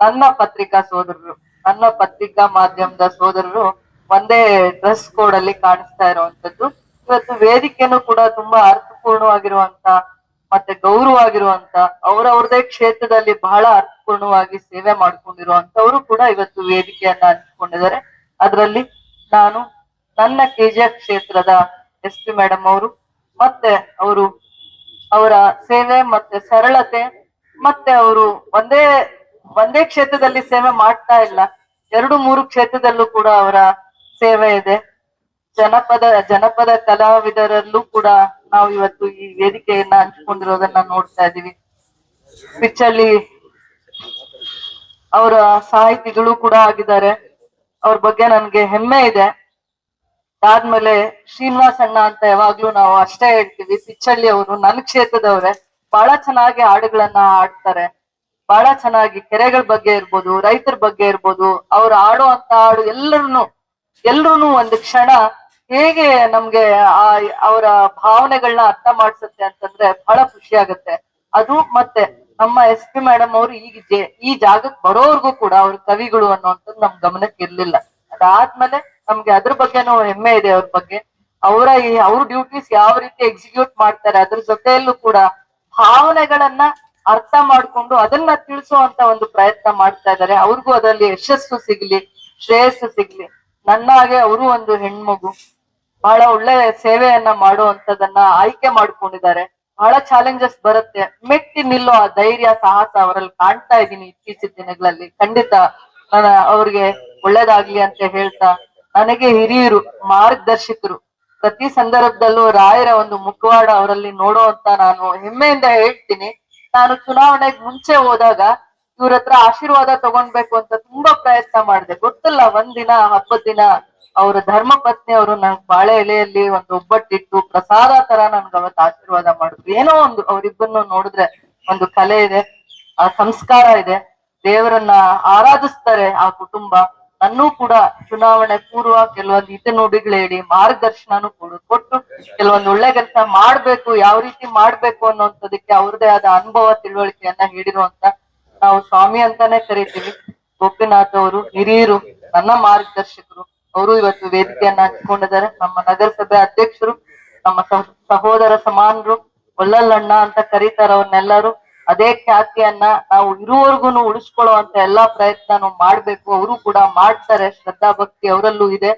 ನನ್ನ ಪತ್ರಿಕಾ ಸೋದರರು, ನನ್ನ ಪತ್ರಿಕಾ ಮಾಧ್ಯಮದ ಸೋದರರು ಒಂದೇ ಡ್ರೆಸ್ ಕೋಡ್ ಅಲ್ಲಿ ಕಾಣಿಸ್ತಾ ಇರುವಂತದ್ದು. ಇವತ್ತು ವೇದಿಕೆನೂ ಕೂಡ ತುಂಬಾ ಅರ್ಥಪೂರ್ಣವಾಗಿರುವಂತ ಮತ್ತೆ ಗೌರವವಾಗಿರುವಂತ ಅವ್ರವ್ರದೇ ಕ್ಷೇತ್ರದಲ್ಲಿ ಬಹಳ ಅರ್ಥಪೂರ್ಣವಾಗಿ ಸೇವೆ ಮಾಡ್ಕೊಂಡಿರುವಂತವ್ರು ಕೂಡ ಇವತ್ತು ವೇದಿಕೆಯನ್ನ ಹಂಚಿಕೊಂಡಿದ್ದಾರೆ. ಅದರಲ್ಲಿ ನಾನು ನನ್ನ KGF ಕ್ಷೇತ್ರದ SP ಮೇಡಮ್ ಅವರು ಮತ್ತೆ ಅವರ ಸೇವೆ ಮತ್ತೆ ಸರಳತೆ, ಮತ್ತೆ ಅವರು ಒಂದೇ ಕ್ಷೇತ್ರದಲ್ಲಿ ಸೇವೆ ಮಾಡ್ತಾ ಇಲ್ಲ, 2-3 ಕ್ಷೇತ್ರದಲ್ಲೂ ಕೂಡ ಅವರ ಸೇವೆ ಇದೆ. ಜನಪದ ಕಲಾವಿದರಲ್ಲೂ ಕೂಡ ನಾವು ಇವತ್ತು ಈ ವೇದಿಕೆಯನ್ನ ಹಂಚಿಕೊಂಡಿರೋದನ್ನ ನೋಡ್ತಾ ಇದೀವಿ. ಪಿಚ್ಚಳ್ಳಿ ಅವರ ಸಾಹಿತಿಗಳು ಕೂಡ ಆಗಿದ್ದಾರೆ. ಅವ್ರ ಬಗ್ಗೆ ನನ್ಗೆ ಹೆಮ್ಮೆ ಇದೆ. ಅದಾದ್ಮೇಲೆ ಶ್ರೀನಿವಾಸ್ ಅಣ್ಣ ಅಂತ ಯಾವಾಗ್ಲೂ ನಾವು ಅಷ್ಟೇ ಹೇಳ್ತೀವಿ. ಪಿಚ್ಚಳ್ಳಿ ಅವರು ನನ್ನ ಕ್ಷೇತ್ರದವ್ರೆ, ಬಹಳ ಚೆನ್ನಾಗಿ ಹಾಡುಗಳನ್ನ ಹಾಡ್ತಾರೆ. ಬಹಳ ಚೆನ್ನಾಗಿ ಕೆರೆಗಳ ಬಗ್ಗೆ ಇರ್ಬೋದು, ರೈತರ ಬಗ್ಗೆ ಇರ್ಬೋದು, ಅವ್ರು ಆಡೋ ಅಂತ ಹಾಡು ಎಲ್ರೂನು ಒಂದು ಕ್ಷಣ ಹೇಗೆ ನಮ್ಗೆ ಅವರ ಭಾವನೆಗಳನ್ನ ಅರ್ಥ ಮಾಡ್ಸುತ್ತೆ ಅಂತಂದ್ರೆ ಬಹಳ ಖುಷಿ ಆಗುತ್ತೆ. ಅದು ಮತ್ತೆ ನಮ್ಮ ಎಸ್ ಪಿ ಮೇಡಮ್ ಅವರು ಈ ಜಾಗಕ್ಕೆ ಬರೋರ್ಗು ಕೂಡ ಅವ್ರ ಕವಿಗಳು ಅನ್ನುವಂಥದ್ದು ನಮ್ ಗಮನಕ್ಕೆ ಇರ್ಲಿಲ್ಲ. ಅದಾದ್ಮೇಲೆ ನಮ್ಗೆ ಅದ್ರ ಬಗ್ಗೆನೂ ಹೆಮ್ಮೆ ಇದೆ ಅವ್ರ ಬಗ್ಗೆ. ಅವ್ರ ಡ್ಯೂಟೀಸ್ ಯಾವ ರೀತಿ ಎಕ್ಸಿಕ್ಯೂಟ್ ಮಾಡ್ತಾರೆ, ಅದ್ರ ಜೊತೆಯಲ್ಲೂ ಕೂಡ ಭಾವನೆಗಳನ್ನ ಅರ್ಥ ಮಾಡ್ಕೊಂಡು ಅದನ್ನ ತಿಳಿಸುವಂತ ಒಂದು ಪ್ರಯತ್ನ ಮಾಡ್ತಾ ಇದ್ದಾರೆ. ಅವ್ರಿಗೂ ಅದರಲ್ಲಿ ಯಶಸ್ಸು ಸಿಗ್ಲಿ, ಶ್ರೇಯಸ್ಸು ಸಿಗ್ಲಿ. ನನ್ನ ಹಾಗೆ ಅವರು ಒಂದು ಹೆಣ್ಮಗು, ಬಹಳ ಒಳ್ಳೆ ಸೇವೆಯನ್ನ ಮಾಡುವಂತದನ್ನ ಆಯ್ಕೆ ಮಾಡ್ಕೊಂಡಿದ್ದಾರೆ. ಬಹಳ ಚಾಲೆಂಜಸ್ ಬರುತ್ತೆ, ಮೆಟ್ಟಿ ನಿಲ್ಲೋ ಆ ಧೈರ್ಯ, ಸಾಹಸ ಅವರಲ್ಲಿ ಕಾಣ್ತಾ ಇದ್ದೀನಿ ಇತ್ತೀಚಿನ ದಿನಗಳಲ್ಲಿ. ಖಂಡಿತ ಅವ್ರಿಗೆ ಒಳ್ಳೇದಾಗ್ಲಿ ಅಂತ ಹೇಳ್ತಾ, ನನಗೆ ಹಿರಿಯರು, ಮಾರ್ಗದರ್ಶಕರು, ಪ್ರತಿ ಸಂದರ್ಭದಲ್ಲೂ ರಾಯರ ಒಂದು ಮುಖವಾಡ ಅವರಲ್ಲಿ ನೋಡುವಂತ ನಾನು ಹೆಮ್ಮೆಯಿಂದ ಹೇಳ್ತೀನಿ. ನಾನು ಚುನಾವಣೆಗೆ ಮುಂಚೆ ಹೋದಾಗ ಇವ್ರ ಹತ್ರ ಆಶೀರ್ವಾದ ತಗೊಂಡ್ಬೇಕು ಅಂತ ತುಂಬಾ ಪ್ರಯತ್ನ ಮಾಡಿದೆ. ಗೊತ್ತಿಲ್ಲ, ಒಂದಿನ ಹಬ್ಬದ ದಿನ ಅವ್ರ ಧರ್ಮ ಪತ್ನಿ ಅವರು ನನ್ಗೆ ಬಾಳೆ ಎಲೆಯಲ್ಲಿ ಒಂದು ಒಬ್ಬಟ್ಟಿಟ್ಟು ಪ್ರಸಾದ ತರ ನನ್ಗೆ ಅವತ್ತು ಆಶೀರ್ವಾದ ಮಾಡಿದ್ರು. ಏನೋ ಒಂದು ಅವ್ರಿಬ್ಬರನ್ನು ನೋಡಿದ್ರೆ ಒಂದು ಕಲೆ ಇದೆ, ಆ ಸಂಸ್ಕಾರ ಇದೆ, ದೇವರನ್ನ ಆರಾಧಿಸ್ತಾರೆ ಆ ಕುಟುಂಬ. ನನ್ನೂ ಕೂಡ ಚುನಾವಣೆ ಪೂರ್ವ ಕೆಲವೊಂದು ನುಡಿಗಳು ಹೇಳಿ ಮಾರ್ಗದರ್ಶನನೂ ಕೊಟ್ಟು ಕೆಲವೊಂದು ಒಳ್ಳೆ ಕೆಲಸ ಮಾಡ್ಬೇಕು, ಯಾವ ರೀತಿ ಮಾಡ್ಬೇಕು ಅನ್ನೋಂಥದಕ್ಕೆ ಅವ್ರದೇ ಆದ ಅನುಭವ ತಿಳುವಳಿಕೆಯನ್ನ ಹೇಳಿರುವಂತ ನಾವು ಸ್ವಾಮಿ ಅಂತಾನೆ ಕರಿತೀವಿ. ಗೋಪಿನಾಥ್ ಅವರು ಹಿರಿಯರು, ನನ್ನ ಮಾರ್ಗದರ್ಶಕರು, ಅವರು ಇವತ್ತು ವೇದಿಕೆಯನ್ನ ಹಂಚಿಕೊಂಡಿದ್ದಾರೆ. ನಮ್ಮ ನಗರಸಭೆ ಅಧ್ಯಕ್ಷರು, ನಮ್ಮ ಸಹೋದರ ಸಮಾನರು, ಒಳ್ಳಲ್ಲಣ್ಣ ಅಂತ ಕರೀತಾರ ಅವ್ರನ್ನೆಲ್ಲರೂ. ಅದೇ ಖ್ಯಾತಿಯನ್ನ ನಾವು ಇರುವವರೆಗೂ ಉಳಿಸ್ಕೊಳ್ಳುವಂತ ಎಲ್ಲಾ ಪ್ರಯತ್ನನೂ ಮಾಡ್ಬೇಕು. ಅವರು ಕೂಡ ಮಾಡ್ತಾರೆ, ಶ್ರದ್ಧಾ ಭಕ್ತಿ ಅವರಲ್ಲೂ ಇದೆ,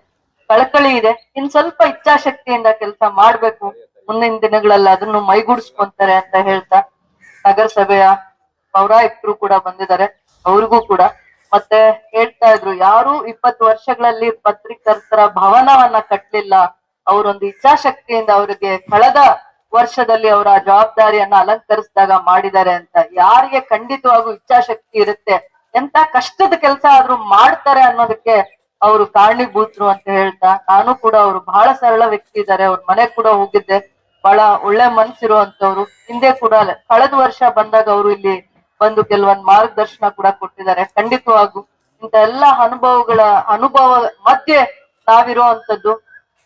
ಕಳಕಳಿ ಇದೆ. ಇನ್ ಸ್ವಲ್ಪ ಇಚ್ಛಾಶಕ್ತಿಯಿಂದ ಕೆಲಸ ಮಾಡ್ಬೇಕು, ಮುಂದಿನ ದಿನಗಳಲ್ಲಿ ಅದನ್ನು ಮೈಗೂಡಿಸ್ಕೊಂತಾರೆ ಅಂತ ಹೇಳ್ತಾ, ನಗರಸಭೆಯ ಪೌರಾಯುಕ್ತರು ಕೂಡ ಬಂದಿದ್ದಾರೆ, ಅವ್ರಿಗೂ ಕೂಡ ಮತ್ತೆ ಹೇಳ್ತಾ ಇದ್ರು, ಯಾರು 20 ವರ್ಷಗಳಲ್ಲಿ ಪತ್ರಿಕರ್ತರ ಭವನವನ್ನ ಕಟ್ಲಿಲ್ಲ, ಅವರೊಂದು ಇಚ್ಛಾಶಕ್ತಿಯಿಂದ ಅವ್ರಿಗೆ ಕಳೆದ ವರ್ಷದಲ್ಲಿ ಅವರ ಜವಾಬ್ದಾರಿಯನ್ನ ಅಲಂಕರಿಸಿದಾಗ ಮಾಡಿದ್ದಾರೆ ಅಂತ. ಯಾರಿಗೆ ಖಂಡಿತವಾಗೂ ಇಚ್ಛಾಶಕ್ತಿ ಇರುತ್ತೆ, ಎಂತ ಕಷ್ಟದ ಕೆಲಸ ಆದ್ರೂ ಮಾಡ್ತಾರೆ ಅನ್ನೋದಕ್ಕೆ ಅವರು ಕಾರಣೀಭೂತರು ಅಂತ ಹೇಳ್ತಾ, ನಾನು ಕೂಡ ಅವರು ಬಹಳ ಸರಳ ವ್ಯಕ್ತಿ ಇದ್ದಾರೆ. ಅವ್ರ ಮನೆ ಕೂಡ ಹೋಗಿದ್ದೆ, ಬಹಳ ಒಳ್ಳೆ ಮನ್ಸಿರುವಂತವ್ರು. ಹಿಂದೆ ಕೂಡ ಕಳೆದ ವರ್ಷ ಬಂದಾಗ ಅವರು ಇಲ್ಲಿ ಬಂದು ಕೆಲವೊಂದು ಮಾರ್ಗದರ್ಶನ ಕೂಡ ಕೊಟ್ಟಿದ್ದಾರೆ. ಖಂಡಿತವಾಗೂ ಇಂತ ಎಲ್ಲಾ ಅನುಭವ ಮಧ್ಯೆ ನಾವಿರುವಂತದ್ದು.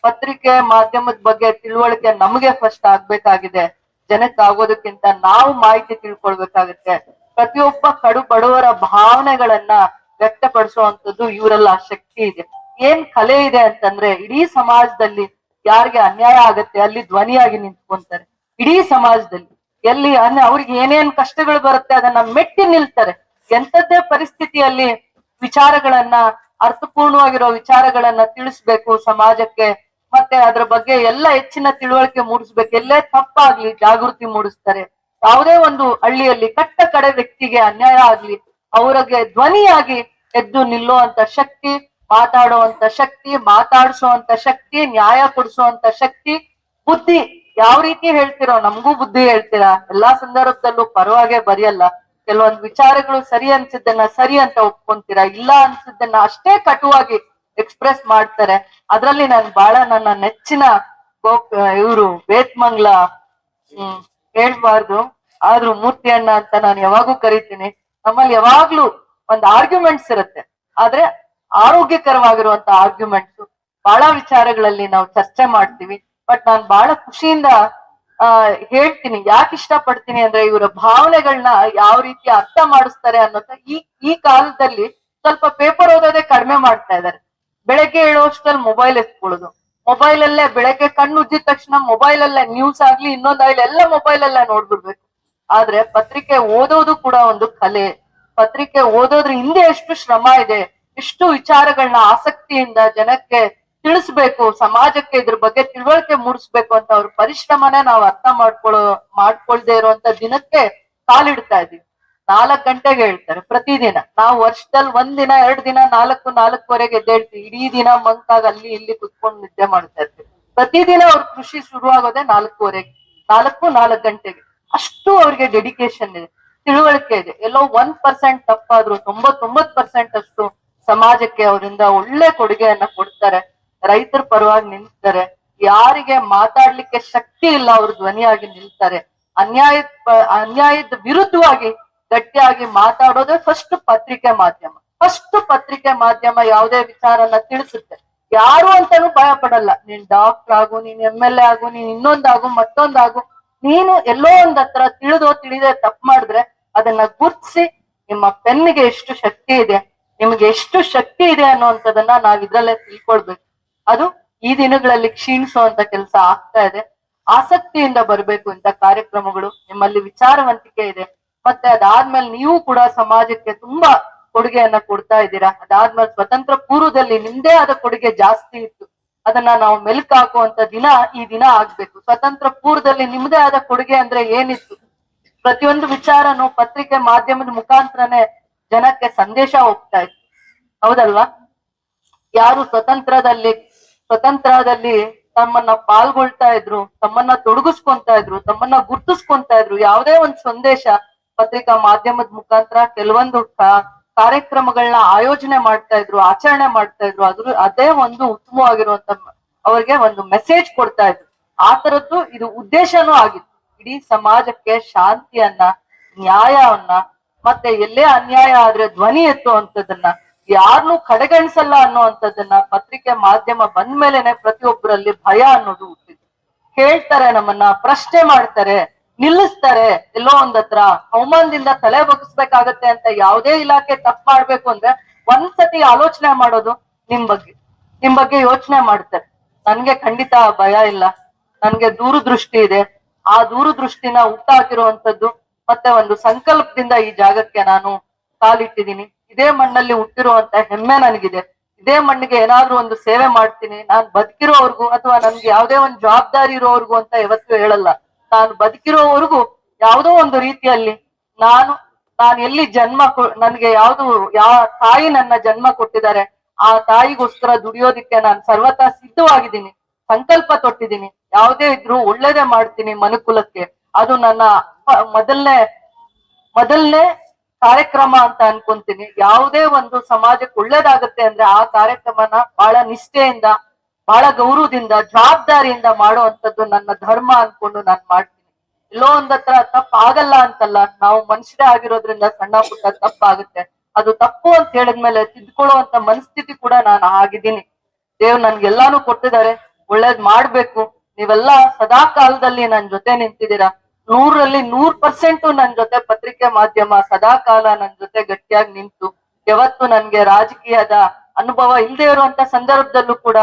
ಪತ್ರಿಕೆ ಮಾಧ್ಯಮದ ಬಗ್ಗೆ ತಿಳುವಳಿಕೆ ನಮಗೆ ಫಸ್ಟ್ ಆಗ್ಬೇಕಾಗಿದೆ, ಜನಕ್ಕೆ ಆಗೋದಕ್ಕಿಂತ ನಾವು ಮಾಹಿತಿ ತಿಳ್ಕೊಳ್ಬೇಕಾಗುತ್ತೆ. ಪ್ರತಿಯೊಬ್ಬ ಕಡು ಬಡವರ ಭಾವನೆಗಳನ್ನ ವ್ಯಕ್ತಪಡಿಸುವಂತದ್ದು ಇವರೆಲ್ಲ ಶಕ್ತಿ ಇದೆ. ಏನ್ ಕಲೆ ಇದೆ ಅಂತಂದ್ರೆ, ಇಡೀ ಸಮಾಜದಲ್ಲಿ ಯಾರಿಗೆ ಅನ್ಯಾಯ ಆಗತ್ತೆ ಅಲ್ಲಿ ಧ್ವನಿಯಾಗಿ ನಿಂತ್ಕೊಂತಾರೆ. ಇಡೀ ಸಮಾಜದಲ್ಲಿ ಎಲ್ಲಿ ಅವ್ರಿಗೆ ಏನೇನ್ ಕಷ್ಟಗಳು ಬರುತ್ತೆ ಅದನ್ನ ಮೆಟ್ಟಿ ನಿಲ್ತಾರೆ. ಎಂತದ್ದೇ ಪರಿಸ್ಥಿತಿಯಲ್ಲಿ ವಿಚಾರಗಳನ್ನ, ಅರ್ಥಪೂರ್ಣವಾಗಿರೋ ವಿಚಾರಗಳನ್ನ ತಿಳಿಸ್ಬೇಕು ಸಮಾಜಕ್ಕೆ, ಮತ್ತೆ ಅದ್ರ ಬಗ್ಗೆ ಎಲ್ಲ ಹೆಚ್ಚಿನ ತಿಳುವಳಿಕೆ ಮೂಡಿಸ್ಬೇಕು. ಎಲ್ಲೇ ತಪ್ಪಾಗ್ಲಿ ಜಾಗೃತಿ ಮೂಡಿಸ್ತಾರೆ. ಯಾವುದೇ ಒಂದು ಹಳ್ಳಿಯಲ್ಲಿ ಕಟ್ಟ ಕಡೆ ವ್ಯಕ್ತಿಗೆ ಅನ್ಯಾಯ ಆಗ್ಲಿ ಅವ್ರಿಗೆ ಧ್ವನಿಯಾಗಿ ಎದ್ದು ನಿಲ್ಲುವಂತ ಶಕ್ತಿ, ಮಾತಾಡುವಂತ ಶಕ್ತಿ, ಮಾತಾಡಿಸುವಂತ ಶಕ್ತಿ, ನ್ಯಾಯ ಕೊಡಿಸುವಂತ ಶಕ್ತಿ, ಬುದ್ಧಿ ಯಾವ ರೀತಿ ಹೇಳ್ತಿರೋ ನಮಗೂ ಬುದ್ಧಿ ಹೇಳ್ತೀರಾ. ಎಲ್ಲಾ ಸಂದರ್ಭದಲ್ಲೂ ಪರವಾಗೆ ಬರೆಯಲ್ಲ. ಕೆಲವೊಂದು ವಿಚಾರಗಳು ಸರಿ ಅನ್ಸಿದ್ದನ್ನ ಸರಿ ಅಂತ ಒಪ್ಕೊಂತೀರಾ, ಇಲ್ಲ ಅನ್ಸಿದ್ದನ್ನ ಅಷ್ಟೇ ಕಟುವಾಗಿ ಎಕ್ಸ್ಪ್ರೆಸ್ ಮಾಡ್ತಾರೆ. ಅದ್ರಲ್ಲಿ ನಾನು ಬಹಳ ನನ್ನ ನೆಚ್ಚಿನ ಇವರು ಬೇತ್ಮಂಗ್ಲ ಹೇಳ್ಬಾರ್ದು, ಆದ್ರೂ ಮೂರ್ತಿ ಅಣ್ಣ ಅಂತ ನಾನು ಯಾವಾಗೂ ಕರಿತೀನಿ. ನಮ್ಮಲ್ಲಿ ಯಾವಾಗ್ಲೂ ಒಂದು ಆರ್ಗ್ಯುಮೆಂಟ್ಸ್ ಇರುತ್ತೆ, ಆದ್ರೆ ಆರೋಗ್ಯಕರವಾಗಿರುವಂತ ಆರ್ಗ್ಯುಮೆಂಟ್ಸ್. ಬಹಳ ವಿಚಾರಗಳಲ್ಲಿ ನಾವು ಚರ್ಚೆ ಮಾಡ್ತೀವಿ. ಬಟ್ ನಾನು ಬಹಳ ಖುಷಿಯಿಂದ ಹೇಳ್ತೀನಿ, ಯಾಕೆ ಇಷ್ಟ ಪಡ್ತೀನಿ ಅಂದ್ರೆ ಇವರ ಭಾವನೆಗಳನ್ನ ಯಾವ ರೀತಿ ಅರ್ಥ ಮಾಡಿಸ್ತಾರೆ ಅನ್ನೋದ. ಈ ಕಾಲದಲ್ಲಿ ಸ್ವಲ್ಪ ಪೇಪರ್ ಓದೋದೇ ಕಡಿಮೆ ಮಾಡ್ತಾ ಇದ್ದಾರೆ. ಬೆಳಗ್ಗೆ ಹೇಳುವಷ್ಟರಲ್ಲಿ ಮೊಬೈಲ್ ಎತ್ಕೊಳ್ಳೋದು, ಮೊಬೈಲ್ ಅಲ್ಲೇ ಬೆಳಗ್ಗೆ ಕಣ್ಣು ಉಜ್ಜಿದ ತಕ್ಷಣ ಮೊಬೈಲ್ ಅಲ್ಲೇ ನ್ಯೂಸ್ ಆಗ್ಲಿ ಇನ್ನೊಂದಾಗ್ಲಿ ಎಲ್ಲ ಮೊಬೈಲ್ ಅಲ್ಲೇ ನೋಡ್ಬಿಡ್ಬೇಕು. ಆದ್ರೆ ಪತ್ರಿಕೆ ಓದೋದು ಕೂಡ ಒಂದು ಕಲೆ. ಪತ್ರಿಕೆ ಓದೋದ್ರ ಹಿಂದೆ ಎಷ್ಟು ಶ್ರಮ ಇದೆ, ಎಷ್ಟು ವಿಚಾರಗಳನ್ನ ಆಸಕ್ತಿಯಿಂದ ಜನಕ್ಕೆ ತಿಳಿಸ್ಬೇಕು, ಸಮಾಜಕ್ಕೆ ಇದ್ರ ಬಗ್ಗೆ ತಿಳುವಳಿಕೆ ಮೂಡಿಸ್ಬೇಕು ಅಂತ ಅವ್ರ ಪರಿಶ್ರಮನೇ ನಾವು ಅರ್ಥ ಮಾಡ್ಕೊಳ್ದೆ ಇರುವಂತ ದಿನಕ್ಕೆ ಕಾಲಿಡ್ತಾ ಇದೀವಿ. 4 ಗಂಟೆಗೆ ಹೇಳ್ತಾರೆ ಪ್ರತಿದಿನ. ನಾವು ವರ್ಷದಲ್ಲಿ 1 ದಿನ 2 ದಿನ 4-4:30 ಎದ್ದೇಳ್ತೀವಿ. ಇಡೀ ದಿನ ಮಂಕಾಗ ಅಲ್ಲಿ ಇಲ್ಲಿ ಕುತ್ಕೊಂಡು ನಿದ್ದೆ ಮಾಡ್ತಾ ಇರ್ತೀವಿ. ಪ್ರತಿದಿನ ಅವ್ರ ಕೃಷಿ ಶುರುವಾಗೋದೆ 4:30, 4 ಗಂಟೆಗೆ. ಅಷ್ಟು ಅವ್ರಿಗೆ ಡೆಡಿಕೇಶನ್ ಇದೆ, ತಿಳುವಳಿಕೆ ಇದೆ. ಎಲ್ಲೋ 1% ತಪ್ಪಾದ್ರು 99% ಅಷ್ಟು ಸಮಾಜಕ್ಕೆ ಅವರಿಂದ ಒಳ್ಳೆ ಕೊಡುಗೆಯನ್ನ ಕೊಡ್ತಾರೆ. ರೈತರ ಪರವಾಗಿ ನಿಲ್ತಾರೆ. ಯಾರಿಗೆ ಮಾತಾಡ್ಲಿಕ್ಕೆ ಶಕ್ತಿ ಇಲ್ಲ ಅವ್ರ ಧ್ವನಿಯಾಗಿ ನಿಲ್ತಾರೆ. ಅನ್ಯಾಯದ ವಿರುದ್ಧವಾಗಿ ಗಟ್ಟಿಯಾಗಿ ಮಾತಾಡೋದೇ ಫಸ್ಟ್ ಪತ್ರಿಕೆ ಮಾಧ್ಯಮ. ಫಸ್ಟ್ ಪತ್ರಿಕೆ ಮಾಧ್ಯಮ ಯಾವುದೇ ವಿಚಾರನ ತಿಳಿಸುತ್ತೆ. ಯಾರು ಅಂತಾನು ಭಯ ಪಡಲ್ಲ. ನೀನ್ ಡಾಕ್ಟರ್ ಆಗು, ನೀನ್ MLA ಆಗು, ನೀನ್ ಇನ್ನೊಂದಾಗು ಮತ್ತೊಂದಾಗು, ನೀನು ಎಲ್ಲೋ ಒಂದ್ ಹತ್ರ ತಿಳಿದೇ ತಪ್ಪು ಮಾಡಿದ್ರೆ ಅದನ್ನ ಗುರ್ತಿಸಿ ನಿಮ್ಮ ಪೆನ್ನಿಗೆ ಎಷ್ಟು ಶಕ್ತಿ ಇದೆ, ನಿಮ್ಗೆ ಎಷ್ಟು ಶಕ್ತಿ ಇದೆ ಅನ್ನುವಂಥದ್ದನ್ನ ನಾವ್ ಇದ್ರಲ್ಲೇ ತಿಳ್ಕೊಳ್ಬೇಕು. ಅದು ಈ ದಿನಗಳಲ್ಲಿ ಕ್ಷೀಣಿಸುವಂತ ಕೆಲಸ ಆಗ್ತಾ ಇದೆ. ಆಸಕ್ತಿಯಿಂದ ಬರ್ಬೇಕು ಇಂತ ಕಾರ್ಯಕ್ರಮಗಳು. ನಿಮ್ಮಲ್ಲಿ ವಿಚಾರವಂತಿಕೆ ಇದೆ, ಮತ್ತೆ ಅದಾದ್ಮೇಲೆ ನೀವು ಕೂಡ ಸಮಾಜಕ್ಕೆ ತುಂಬಾ ಕೊಡುಗೆಯನ್ನ ಕೊಡ್ತಾ ಇದ್ದೀರಾ. ಅದಾದ್ಮೇಲೆ ಸ್ವತಂತ್ರ ಪೂರ್ವದಲ್ಲಿ ನಿಮ್ದೇ ಆದ ಕೊಡುಗೆ ಜಾಸ್ತಿ ಇತ್ತು, ಅದನ್ನ ನಾವು ಮೆಲುಕು ಹಾಕುವಂತ ದಿನ ಈ ದಿನ ಆಗ್ಬೇಕು. ಸ್ವತಂತ್ರ ಪೂರ್ವದಲ್ಲಿ ನಿಮ್ದೇ ಆದ ಕೊಡುಗೆ ಅಂದ್ರೆ ಏನಿತ್ತು? ಪ್ರತಿಯೊಂದು ವಿಚಾರನು ಪತ್ರಿಕೆ ಮಾಧ್ಯಮದ ಮುಖಾಂತರನೇ ಜನಕ್ಕೆ ಸಂದೇಶ ಹೋಗ್ತಾ ಇತ್ತು, ಹೌದಲ್ವಾ? ಯಾರು ಸ್ವತಂತ್ರದಲ್ಲಿ ತಮ್ಮನ್ನ ಪಾಲ್ಗೊಳ್ತಾ ಇದ್ರು, ತಮ್ಮನ್ನ ತೊಡಗಿಸ್ಕೊಂತಾ ಇದ್ರು, ತಮ್ಮನ್ನ ಗುರ್ತಿಸ್ಕೊಂತಾ ಇದ್ರು. ಯಾವುದೇ ಒಂದು ಸಂದೇಶ ಪತ್ರಿಕಾ ಮಾಧ್ಯಮದ ಮುಖಾಂತರ ಕೆಲವೊಂದು ಕಾರ್ಯಕ್ರಮಗಳನ್ನ ಆಯೋಜನೆ ಮಾಡ್ತಾ ಇದ್ರು, ಆಚರಣೆ ಮಾಡ್ತಾ ಇದ್ರು. ಅದೇ ಒಂದು ಉತ್ತಮವಾಗಿರುವಂತ ಅವ್ರಿಗೆ ಒಂದು ಮೆಸೇಜ್ ಕೊಡ್ತಾ ಇದ್ರು. ಆ ತರದ್ದು ಇದು ಉದ್ದೇಶನೂ ಆಗಿತ್ತು. ಇಡೀ ಸಮಾಜಕ್ಕೆ ಶಾಂತಿಯನ್ನ, ನ್ಯಾಯವನ್ನ, ಮತ್ತೆ ಎಲ್ಲೇ ಅನ್ಯಾಯ ಆದ್ರೆ ಧ್ವನಿ ಎತ್ತುವಂಥದ್ದನ್ನ, ಯಾರನ್ನೂ ಕಡೆಗಣಿಸಲ್ಲ ಅನ್ನುವಂಥದ್ದನ್ನ ಪತ್ರಿಕೆ ಮಾಧ್ಯಮ ಬಂದ್ಮೇಲೆನೆ ಪ್ರತಿಯೊಬ್ಬರಲ್ಲಿ ಭಯ ಅನ್ನೋದು ಹುಟ್ಟಿದೆ. ಕೇಳ್ತಾರೆ, ನಮ್ಮನ್ನ ಪ್ರಶ್ನೆ ಮಾಡ್ತಾರೆ, ನಿಲ್ಲಿಸ್ತಾರೆ. ಎಲ್ಲೋ ಒಂದ್ ಹತ್ರ ಅವಮಾನದಿಂದ ತಲೆ ಬಗ್ಗಿಸ್ಬೇಕಾಗತ್ತೆ ಅಂತ ಯಾವುದೇ ಇಲಾಖೆ ತಪ್ಪು ಮಾಡ್ಬೇಕು ಅಂದ್ರೆ ಒಂದ್ಸತಿ ಆಲೋಚನೆ ಮಾಡೋದು ನಿಮ್ ಬಗ್ಗೆ ಯೋಚನೆ ಮಾಡ್ತಾರೆ. ನನ್ಗೆ ಖಂಡಿತ ಭಯ ಇಲ್ಲ, ನನ್ಗೆ ದೂರದೃಷ್ಟಿ ಇದೆ. ಆ ದೂರದೃಷ್ಟಿನ ಹುಟ್ಟಾಕಿರುವಂತದ್ದು ಮತ್ತೆ ಒಂದು ಸಂಕಲ್ಪದಿಂದ ಈ ಜಾಗಕ್ಕೆ ನಾನು ಕಾಲಿಟ್ಟಿದ್ದೀನಿ. ಇದೇ ಮಣ್ಣಲ್ಲಿ ಹುಟ್ಟಿರುವಂತ ಹೆಮ್ಮೆ ನನಗಿದೆ. ಇದೇ ಮಣ್ಣಿಗೆ ಏನಾದ್ರೂ ಒಂದು ಸೇವೆ ಮಾಡ್ತೀನಿ, ನಾನ್ ಬದುಕಿರೋವರ್ಗು ಅಥವಾ ನನ್ಗೆ ಯಾವ್ದೇ ಒಂದು ಜವಾಬ್ದಾರಿ ಇರೋವರ್ಗು ಅಂತ ಯಾವತ್ತೂ ಹೇಳಲ್ಲ. ನಾನು ಬದುಕಿರೋವರೆಗೂ ಯಾವುದೋ ಒಂದು ರೀತಿಯಲ್ಲಿ ನಾನು ಎಲ್ಲಿ ನನ್ಗೆ ಯಾವ ತಾಯಿ ನನ್ನ ಜನ್ಮ ಕೊಟ್ಟಿದ್ದಾರೆ ಆ ತಾಯಿಗೋಸ್ಕರ ದುಡಿಯೋದಿಕ್ಕೆ ನಾನು ಸರ್ವತಾ ಸಿದ್ಧವಾಗಿದ್ದೀನಿ, ಸಂಕಲ್ಪ ತೊಟ್ಟಿದ್ದೀನಿ. ಯಾವುದೇ ಇದ್ರು ಒಳ್ಳೇದೇ ಮಾಡ್ತೀನಿ ಮನುಕುಲಕ್ಕೆ. ಅದು ನನ್ನ ಮೊದಲನೇ ಕಾರ್ಯಕ್ರಮ ಅಂತ ಅನ್ಕೊಂತೀನಿ. ಯಾವುದೇ ಒಂದು ಸಮಾಜಕ್ಕೆ ಒಳ್ಳೇದಾಗತ್ತೆ ಅಂದ್ರೆ ಆ ಕಾರ್ಯಕ್ರಮನ ಬಹಳ ನಿಷ್ಠೆಯಿಂದ, ಬಹಳ ಗೌರವದಿಂದ, ಜವಾಬ್ದಾರಿಯಿಂದ ಮಾಡುವಂತದ್ದು ನನ್ನ ಧರ್ಮ ಅನ್ಕೊಂಡು ನಾನು ಮಾಡ್ತೀನಿ. ಎಲ್ಲೋ ಒಂದತ್ರ ತಪ್ಪಾಗಲ್ಲ ಅಂತಲ್ಲ, ನಾವು ಮನುಷ್ಯರೇ ಆಗಿರೋದ್ರಿಂದ ಸಣ್ಣ ಪುಟ್ಟ ತಪ್ಪಾಗುತ್ತೆ. ಅದು ತಪ್ಪು ಅಂತ ಹೇಳಿದ್ಮೇಲೆ ತಿದ್ಕೊಳ್ಳುವಂತ ಮನಸ್ಥಿತಿ ಕೂಡ ನಾನು ಆಗಿದ್ದೀನಿ. ದೇವ್ರು ನನ್ಗೆಲ್ಲಾನು ಕೊಟ್ಟಿದ್ದಾರೆ, ಒಳ್ಳೇದ್ ಮಾಡ್ಬೇಕು. ನೀವೆಲ್ಲ ಸದಾ ಕಾಲದಲ್ಲಿ ನನ್ ಜೊತೆ ನಿಂತಿದ್ದೀರಾ. 100ರಲ್ಲಿ 100% ನನ್ ಜೊತೆ ಪತ್ರಿಕೆ ಮಾಧ್ಯಮ ಸದಾ ಕಾಲ ನನ್ ಜೊತೆ ಗಟ್ಟಿಯಾಗಿ ನಿಂತು, ಯಾವತ್ತು ನನ್ಗೆ ರಾಜಕೀಯದ ಅನುಭವ ಇಲ್ಲದೆ ಇರುವಂತ ಸಂದರ್ಭದಲ್ಲೂ ಕೂಡ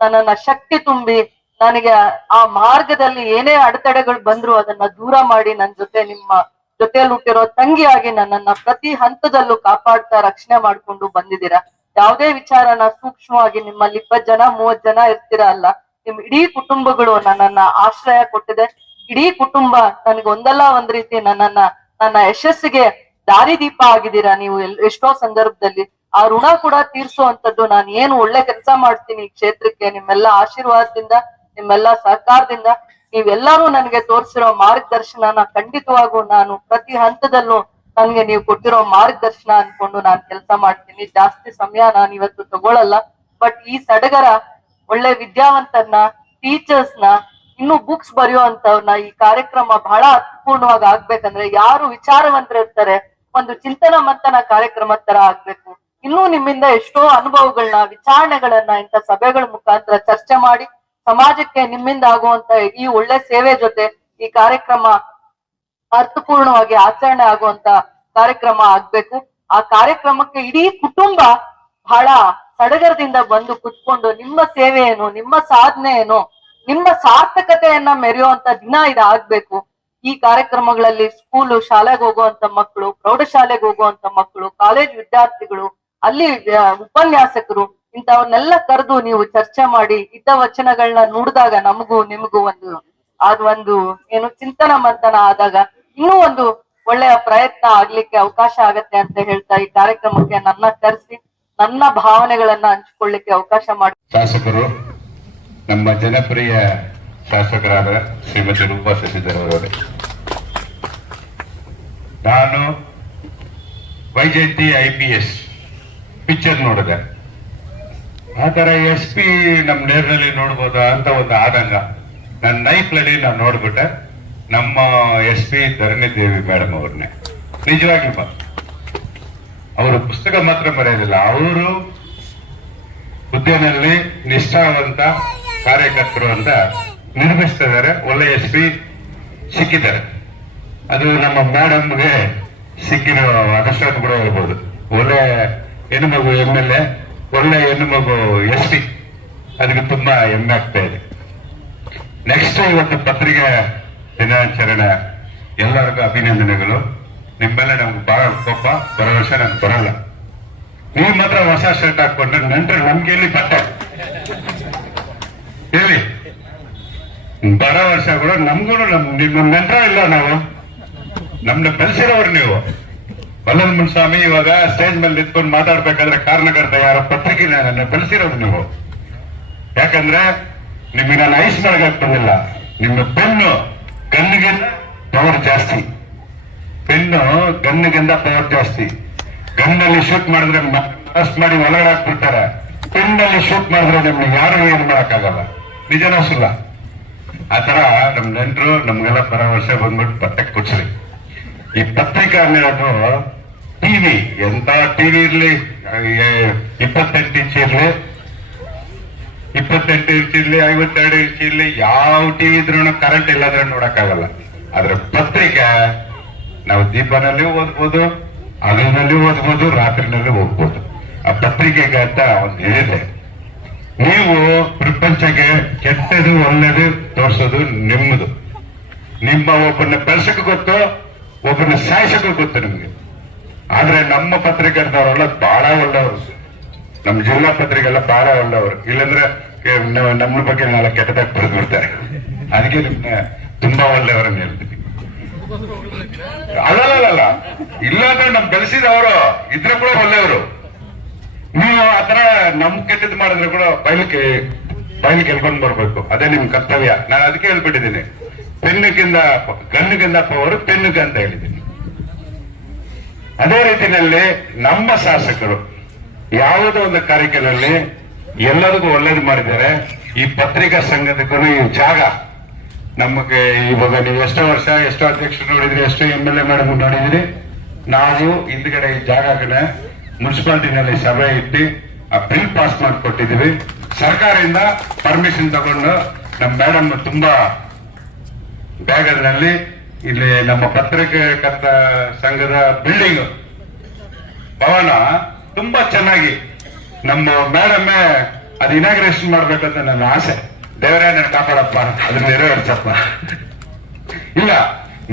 ನನ್ನನ್ನ ಶಕ್ತಿ ತುಂಬಿ, ನನಗೆ ಆ ಮಾರ್ಗದಲ್ಲಿ ಏನೇ ಅಡೆತಡೆಗಳು ಬಂದ್ರು ಅದನ್ನ ದೂರ ಮಾಡಿ ನನ್ ಜೊತೆ, ನಿಮ್ಮ ಜೊತೆಯಲ್ಲಿ ಹುಟ್ಟಿರೋ ತಂಗಿಯಾಗಿ ನನ್ನನ್ನ ಪ್ರತಿ ಹಂತದಲ್ಲೂ ಕಾಪಾಡ್ತಾ ರಕ್ಷಣೆ ಮಾಡ್ಕೊಂಡು ಬಂದಿದ್ದೀರಾ. ಯಾವುದೇ ವಿಚಾರನ ಸೂಕ್ಷ್ಮವಾಗಿ, ನಿಮ್ಮಲ್ಲಿ 20 ಜನ 30 ಜನ ಇರ್ತೀರಾ ಅಲ್ಲ, ನಿಮ್ ಇಡೀ ಕುಟುಂಬಗಳು ನನ್ನನ್ನ ಆಶ್ರಯ ಕೊಟ್ಟಿದೆ. ಇಡೀ ಕುಟುಂಬ ನನಗೆ ಒಂದಲ್ಲ ಒಂದ್ ರೀತಿ ನನ್ನ ಯಶಸ್ಸಿಗೆ ದಾರಿದೀಪ ಆಗಿದ್ದೀರಾ ನೀವು ಎಷ್ಟೋ ಸಂದರ್ಭದಲ್ಲಿ. ಆ ಋಣ ಕೂಡ ತೀರ್ಸುವಂತದ್ದು, ನಾನು ಏನು ಒಳ್ಳೆ ಕೆಲಸ ಮಾಡ್ತೀನಿ ಈ ಕ್ಷೇತ್ರಕ್ಕೆ ನಿಮ್ಮೆಲ್ಲ ಆಶೀರ್ವಾದದಿಂದ, ನಿಮ್ಮೆಲ್ಲ ಸಹಕಾರದಿಂದ, ನೀವೆಲ್ಲರೂ ನನಗೆ ತೋರಿಸಿರೋ ಮಾರ್ಗದರ್ಶನನ ಖಂಡಿತವಾಗೂ ನಾನು ಪ್ರತಿ ಹಂತದಲ್ಲೂ ನನ್ಗೆ ನೀವು ಕೊಟ್ಟಿರೋ ಮಾರ್ಗದರ್ಶನ ಅನ್ಕೊಂಡು ನಾನು ಕೆಲಸ ಮಾಡ್ತೀನಿ. ಜಾಸ್ತಿ ಸಮಯ ನಾನು ಇವತ್ತು ತಗೊಳಲ್ಲ. ಬಟ್ ಈ ಸಡಗರ ಒಳ್ಳೆ ವಿದ್ಯಾವಂತರನ್ನ, ಟೀಚರ್ಸ್ನ, ಇನ್ನು ಬುಕ್ಸ್ ಬರೆಯುವಂತವ್ರನ್ನ ಈ ಕಾರ್ಯಕ್ರಮ ಬಹಳ ಅರ್ಥಪೂರ್ಣವಾಗಿ ಆಗ್ಬೇಕಂದ್ರೆ ಯಾರು ವಿಚಾರವಂತರ ಇರ್ತಾರೆ, ಒಂದು ಚಿಂತನ ಮಂಥನ ಕಾರ್ಯಕ್ರಮ ತರ ಆಗ್ಬೇಕು. ಇನ್ನೂ ನಿಮ್ಮಿಂದ ಎಷ್ಟೋ ಅನುಭವಗಳನ್ನ, ವಿಚಾರಣೆಗಳನ್ನ ಇಂಥ ಸಭೆಗಳ ಮುಖಾಂತರ ಚರ್ಚೆ ಮಾಡಿ ಸಮಾಜಕ್ಕೆ ನಿಮ್ಮಿಂದ ಆಗುವಂತ ಈ ಒಳ್ಳೆ ಸೇವೆ ಜೊತೆ ಈ ಕಾರ್ಯಕ್ರಮ ಅರ್ಥಪೂರ್ಣವಾಗಿ ಆಚರಣೆ ಆಗುವಂತ ಕಾರ್ಯಕ್ರಮ ಆಗ್ಬೇಕು. ಆ ಕಾರ್ಯಕ್ರಮಕ್ಕೆ ಇಡೀ ಕುಟುಂಬ ಬಹಳ ಸಡಗರದಿಂದ ಬಂದು ಕುತ್ಕೊಂಡು ನಿಮ್ಮ ಸೇವೆ ಏನು, ನಿಮ್ಮ ಸಾಧನೆ ಏನು, ನಿಮ್ಮ ಸಾರ್ಥಕತೆಯನ್ನ ಮೆರೆಯುವಂತ ದಿನ ಇದಾಗ್ಬೇಕು. ಈ ಕಾರ್ಯಕ್ರಮಗಳಲ್ಲಿ ಸ್ಕೂಲು ಶಾಲೆಗೆ ಹೋಗುವಂತ ಮಕ್ಕಳು, ಪ್ರೌಢಶಾಲೆಗೆ ಹೋಗುವಂತ ಮಕ್ಕಳು, ಕಾಲೇಜ್ ವಿದ್ಯಾರ್ಥಿಗಳು, ಅಲ್ಲಿ ಉಪನ್ಯಾಸಕರು, ಇಂಥವನ್ನೆಲ್ಲ ಕರೆದು ನೀವು ಚರ್ಚೆ ಮಾಡಿ ಇದ್ದ ವಚನಗಳನ್ನ ನುಡಿದಾಗ ನಮಗೂ ನಿಮಗೂ ಒಂದು ಏನು ಚಿಂತನ ಮಂಥನ ಆದಾಗ ಇನ್ನೂ ಒಂದು ಒಳ್ಳೆಯ ಪ್ರಯತ್ನ ಆಗ್ಲಿಕ್ಕೆ ಅವಕಾಶ ಆಗತ್ತೆ ಅಂತ ಹೇಳ್ತಾ ಈ ಕಾರ್ಯಕ್ರಮಕ್ಕೆ ನನ್ನ ಕರೆಸಿ ನನ್ನ ಭಾವನೆಗಳನ್ನ ಹಂಚಿಕೊಳ್ಳಿಕ್ಕೆ ಅವಕಾಶ ಮಾಡಿ. ಶಾಸಕರು, ನಮ್ಮ ಜನಪ್ರಿಯ ಶಾಸಕರಾದ ಶ್ರೀಮತಿ ರೂಪಾ ಶಶಿಧರ್ ಅವರವರೇ, ನಾನು ವೈಜಯಂತಿ IPS ಪಿಕ್ಚರ್ ನೋಡಿದೆ. ಆ ತರ SP ನಮ್ ನೇರ್ನಲ್ಲಿ ನೋಡ್ಬೋದಾ ಅಂತ ಒಂದು ಆದಂಗ ನನ್ನ ಲೈಫ್ನಲ್ಲಿ ನಾನು ನೋಡ್ಬಿಟ್ಟೆ. ನಮ್ಮ SP ಧರಣಿದೇವಿ ಮೇಡಮ್ ಅವ್ರನ್ನೇ ನಿಜವಾಗ್ಲೂ ಅವರು ಪುಸ್ತಕ ಮಾತ್ರ ಬರೆಯೋದಿಲ್ಲ, ಅವರು ಹುದ್ದೆನಲ್ಲಿ ನಿಷ್ಠಾವಂತ ಕಾರ್ಯಕರ್ತರು ಅಂತ ನಿರ್ಮಿಸ್ತಾ ಇದ್ದಾರೆ. ಒಳ್ಳೆ SP ಸಿಕ್ಕಿದ್ದಾರೆ. ಅದು ನಮ್ಮ ಮೇಡಮ್ಗೆ ಸಿಕ್ಕಿರೋ ಅದೃಷ್ಟ ಕೂಡ ಹೇಳ್ಬೋದು. ಒಳ್ಳೆ ಹೆಣ್ಣು ಮಗು MLA, ಒಳ್ಳೆ ಹೆಣ್ಣು ಮಗು SP, ಅದಕ್ಕೆ ತುಂಬಾ ಹೆಮ್ಮೆ ಆಗ್ತಾ ಇದೆ. ನೆಕ್ಸ್ಟ್ ಇವತ್ತು ಪತ್ರಿಕೆ ದಿನಾಚರಣೆ, ಎಲ್ಲರಿಗೂ ಅಭಿನಂದನೆಗಳು. ನಿಮ್ಮೆಲ್ಲ ನಮ್ಗೆ ಬಹಳ ಕೋಪ, ಬರೋ ವರ್ಷ ನಮ್ಗೆ ಬರಲ್ಲ. ನೀವು ಮಾತ್ರ ಹೊಸ ಶರ್ಟ್ ಹಾಕೊಂಡ್ರೆ ನಂತರ ನಮ್ಗೆ ಎಲ್ಲಿ ಬಟ್ಟೆ ಹೇಳಿ. ಬರೋ ವರ್ಷ ಕೂಡ ನಮ್ಗೂ ನಿಮ್ಮ ನೆಂಟ್ರ ಇಲ್ಲ, ನಾವು ನಮ್ನ ಬೆಳೆಸಿರೋರು ನೀವು. ವಲ್ಲಲ್ ಮುನ್ಸ್ವಾಮಿ ಇವಾಗ ಸ್ಟೇಜ್ ಮೇಲೆ ನಿಂತ್ಕೊಂಡು ಮಾತಾಡ್ಬೇಕಾದ್ರೆ ಕಾರಣಕರ್ತ ಯಾರ ಪತ್ರಿಕೆ ನನ್ನ ಬೆಳೆಸಿರೋದು ನೀವು. ಯಾಕಂದ್ರೆ ನಿಮಗೆ ನಾನು ಐಸ್ ಮಾಡಕ್ ಬಂದಿಲ್ಲ. ನಿಮ್ಮ ಪೆನ್ನು ಗನ್ನಿಗಿಂತ ಪವರ್ ಜಾಸ್ತಿ, ಪೆನ್ನು ಗನ್ನಿಗಿಂತ ಪವರ್ ಜಾಸ್ತಿ. ಗನ್ನಲ್ಲಿ ಶೂಟ್ ಮಾಡಿದ್ರೆ ಅರೆಸ್ಟ್ ಮಾಡಿ ಒಳಗಡೆ ಹಾಕ್ಬಿಡ್ತಾರೆ. ಪೆನ್ನಲ್ಲಿ ಶೂಟ್ ಮಾಡಿದ್ರೆ ನಿಮ್ಗೆ ಯಾರು ಏನು ಮಾಡಕ್ಕಾಗಲ್ಲ. ನಿಜನಾ ಸುಳ್ಳ? ಆತರ ನಮ್ ನೆಂಟರು ನಮ್ಗೆಲ್ಲ ಬರೋ ವರ್ಷ ಬಂದ್ಬಿಟ್ಟು ಪತ್ರಿಕೆ ಕೊಡ್ಸ್ರಿ. ಈ ಪತ್ರಿಕೆ ಅನ್ನೋದು ಟಿವಿ, ಎಂತ ಟಿವಿ ಇರ್ಲಿ, 28 ಇಂಚ್ ಇರ್ಲಿ, 28 ಇಂಚ್ ಇರ್ಲಿ, 52 ಇಂಚ್ ಇರ್ಲಿ, ಯಾವ ಟಿವಿ ಇದ್ರೂ ಕರೆಂಟ್ ಇಲ್ಲದ್ರೆ ನೋಡಕ್ಕಾಗಲ್ಲ. ಆದ್ರೆ ಪತ್ರಿಕೆ ನಾವು ದೀಪನಲ್ಲಿ ಓದ್ಬೋದು, ಹಗಲಿನಲ್ಲಿ ಓದ್ಬೋದು, ರಾತ್ರಿನಲ್ಲಿ ಹೋಗ್ಬೋದು. ಆ ಪತ್ರಿಕೆಗೆ ಅಂತ ಒಂದು ಹೇಳಿದೆ. ನೀವು ಪ್ರಪಂಚಕ್ಕೆ ಕೆಟ್ಟದು ಒಳ್ಳೆದು ತೋರಿಸೋದು ನಿಮ್ಮದು. ನಿಮ್ಮ ಒಬ್ಬನ ಬೆಳೆಸಕ್ಕೆ ಗೊತ್ತು, ಒಬ್ಬನ ಸಾಯಿಸಕ್ಕೂ ಗೊತ್ತು ನಿಮ್ಗೆ. ಆದ್ರೆ ನಮ್ಮ ಪತ್ರಿಕೆದವರೆಲ್ಲ ಬಹಳ ಒಳ್ಳೆಯವರು, ನಮ್ಮ ಜಿಲ್ಲಾ ಪತ್ರಿಕೆ ಬಹಳ ಒಳ್ಳೆಯವರು. ಇಲ್ಲಂದ್ರೆ ನಮ್ಮ ಬಗ್ಗೆ ನಾಳೆ ಕೆಟ್ಟದಾಗ ಬರೆದು ಬಿಡ್ತಾರೆ. ಅದಕ್ಕೆ ನಿಮ್ನ ತುಂಬಾ ಒಳ್ಳೆಯವರನ್ನ ಹೇಳ್ತೀನಿ. ಅಲ್ಲಲ್ಲ, ಇಲ್ಲಾಂದ್ರೆ ನಮ್ ಬೆಳೆಸಿದವರು ಇದ್ರೆ ಕೂಡ ಒಳ್ಳೆಯವರು. ನೀವು ಆತರ ನಮ್ ಕೆಟ್ಟದ್ದು ಮಾಡಿದ್ರೆ ಕೂಡ ಬಯಲಿಗೆ ಎಳ್ಕೊಂಡ್ ಬರ್ಬೇಕು. ಅದೇ ನಿಮ್ ಕರ್ತವ್ಯ. ನಾನು ಅದಕ್ಕೆ ಹೇಳ್ಬಿಟ್ಟಿದ್ದೀನಿ, ಗನ್ನಿಗಿಂತ ಪವರು ಪೆನ್ನಿಗೆ ಅಂತ ಹೇಳಿದ್ದೀನಿ. ಅದೇ ರೀತಿಯಲ್ಲಿ ನಮ್ಮ ಶಾಸಕರು ಯಾವುದೋ ಒಂದು ಕಾರ್ಯಕ್ರಮದಲ್ಲಿ ಎಲ್ಲರಿಗೂ ಒಳ್ಳೇದು ಮಾಡಿದ್ದಾರೆ. ಈ ಪತ್ರಿಕಾ ಸಂಘದಕ್ಕೂ ಈ ಜಾಗ ನಮಗೆ ಇವಾಗ ನೀವು ಎಷ್ಟೋ ವರ್ಷ, ಎಷ್ಟೋ ಅಧ್ಯಕ್ಷರು ನೋಡಿದ್ರಿ, ಎಷ್ಟೋ MLA ಮೇಡಮ್ ನೋಡಿದ್ರಿ. ನಾವು ಹಿಂದ್ಗಡೆ ಈ ಜಾಗಗಳನ್ನ ಮುನ್ಸಿಪಾಲಿಟಿನಲ್ಲಿ ಸಭೆ ಇಟ್ಟು ಆ ಬಿಲ್ ಪಾಸ್ ಮಾಡಿಕೊಟ್ಟಿದ್ವಿ. ಸರ್ಕಾರದಿಂದ ಪರ್ಮಿಷನ್ ತಗೊಂಡು ನಮ್ಮ ಮೇಡಮ್ ತುಂಬಾ ಬ್ಯಾಗಲ್ಲಿ ಇಲ್ಲಿ ನಮ್ಮ ಪತ್ರಕರ್ತ ಸಂಘದ ಬಿಲ್ಡಿಂಗ್ ಭವನ ತುಂಬಾ ಚೆನ್ನಾಗಿ ನಮ್ಮ ಮೇಡಮ್ಮೆ ಅದು ಇನಾಗ್ರೇಷನ್ ಮಾಡ್ಬೇಕಂತ ನನ್ನ ಆಸೆ. ದೇವರೇ ನನ್ನ ಕಾಪಾಡಪ್ಪ, ಅದನ್ನ ನೆರವೇರಿಸಪ್ಪ. ಇಲ್ಲ,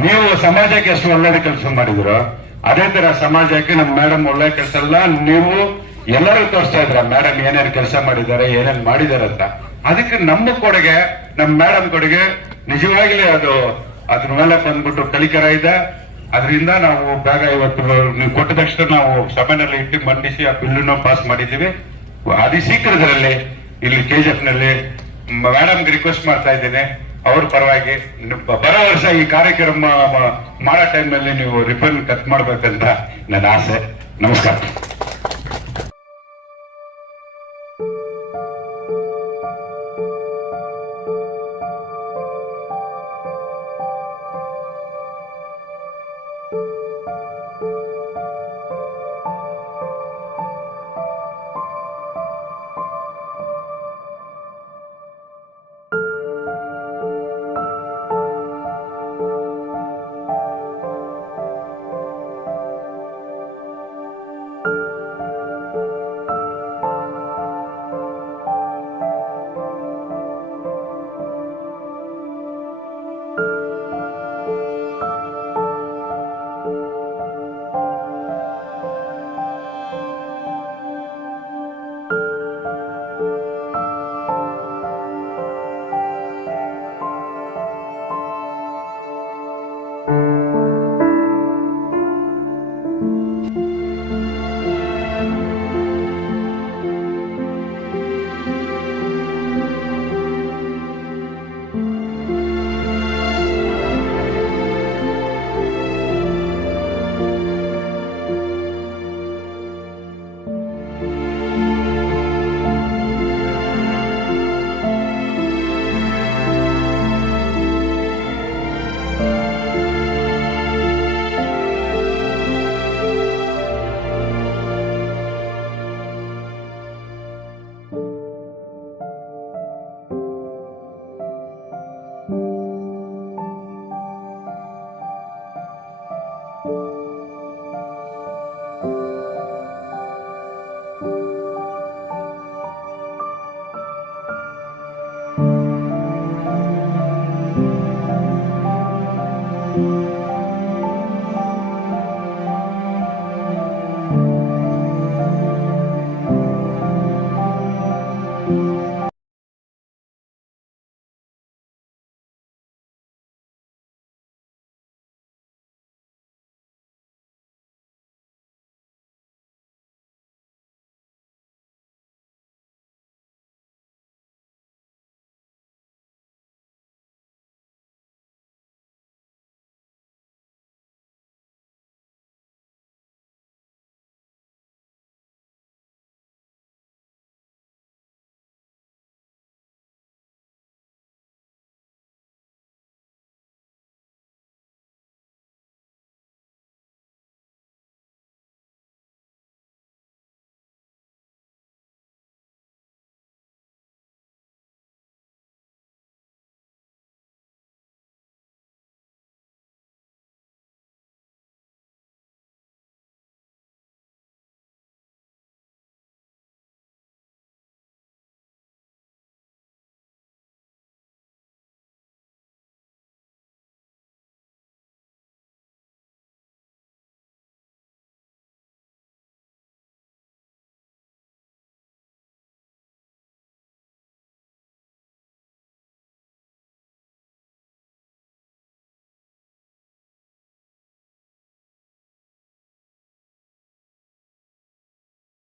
ನೀವು ಸಮಾಜಕ್ಕೆ ಎಷ್ಟು ಒಳ್ಳೇದು ಕೆಲಸ ಮಾಡಿದ್ರು, ಅದೇ ತರ ಸಮಾಜಕ್ಕೆ ನಮ್ಮ ಮೇಡಮ್ ಒಳ್ಳೆ ಕೆಲಸ ಎಲ್ಲ ನೀವು ಎಲ್ಲರೂ ತೋರಿಸ್ತಾ ಇದ್ರ. ಮೇಡಮ್ ಏನೇನು ಕೆಲಸ ಮಾಡಿದ್ದಾರೆ, ಏನೇನು ಮಾಡಿದ್ದಾರೆ ಅಂತ. ಅದಕ್ಕೆ ನಮ್ಮ ಕೊಡುಗೆ, ನಮ್ಮ ಮೇಡಮ್ ಕೊಡುಗೆ ನಿಜವಾಗ್ಲೇ ಅದ್ರ ಮೇಲೆ ಬಂದ್ಬಿಟ್ಟು ಕಲಿಕರ ಇದೆ. ಅದರಿಂದ ನಾವು ಬೇಗ ಇವತ್ತು ನೀವು ಕೊಟ್ಟ ತಕ್ಷಣ ನಾವು ಸಭೆನಲ್ಲಿ ಇಟ್ಟು ಮಂಡಿಸಿ ಆ ಬಿಲ್ಲನ್ನು ಪಾಸ್ ಮಾಡಿದ್ದೀವಿ. ಅತಿ ಶೀಘ್ರದಲ್ಲಿ ಇಲ್ಲಿ KGF ನಲ್ಲಿ ಮೇಡಮ್ಗೆ ರಿಕ್ವೆಸ್ಟ್ ಮಾಡ್ತಾ ಇದ್ದೇನೆ, ಅವ್ರ ಪರವಾಗಿ ಬರೋ ವರ್ಷ ಈ ಕಾರ್ಯಕ್ರಮ ಮಾಡೋ ಟೈಮಲ್ಲಿ ನೀವು ರಿಬನ್ ಕಟ್ ಮಾಡ್ಬೇಕಂತ ನನ್ನ ಆಸೆ. ನಮಸ್ಕಾರ.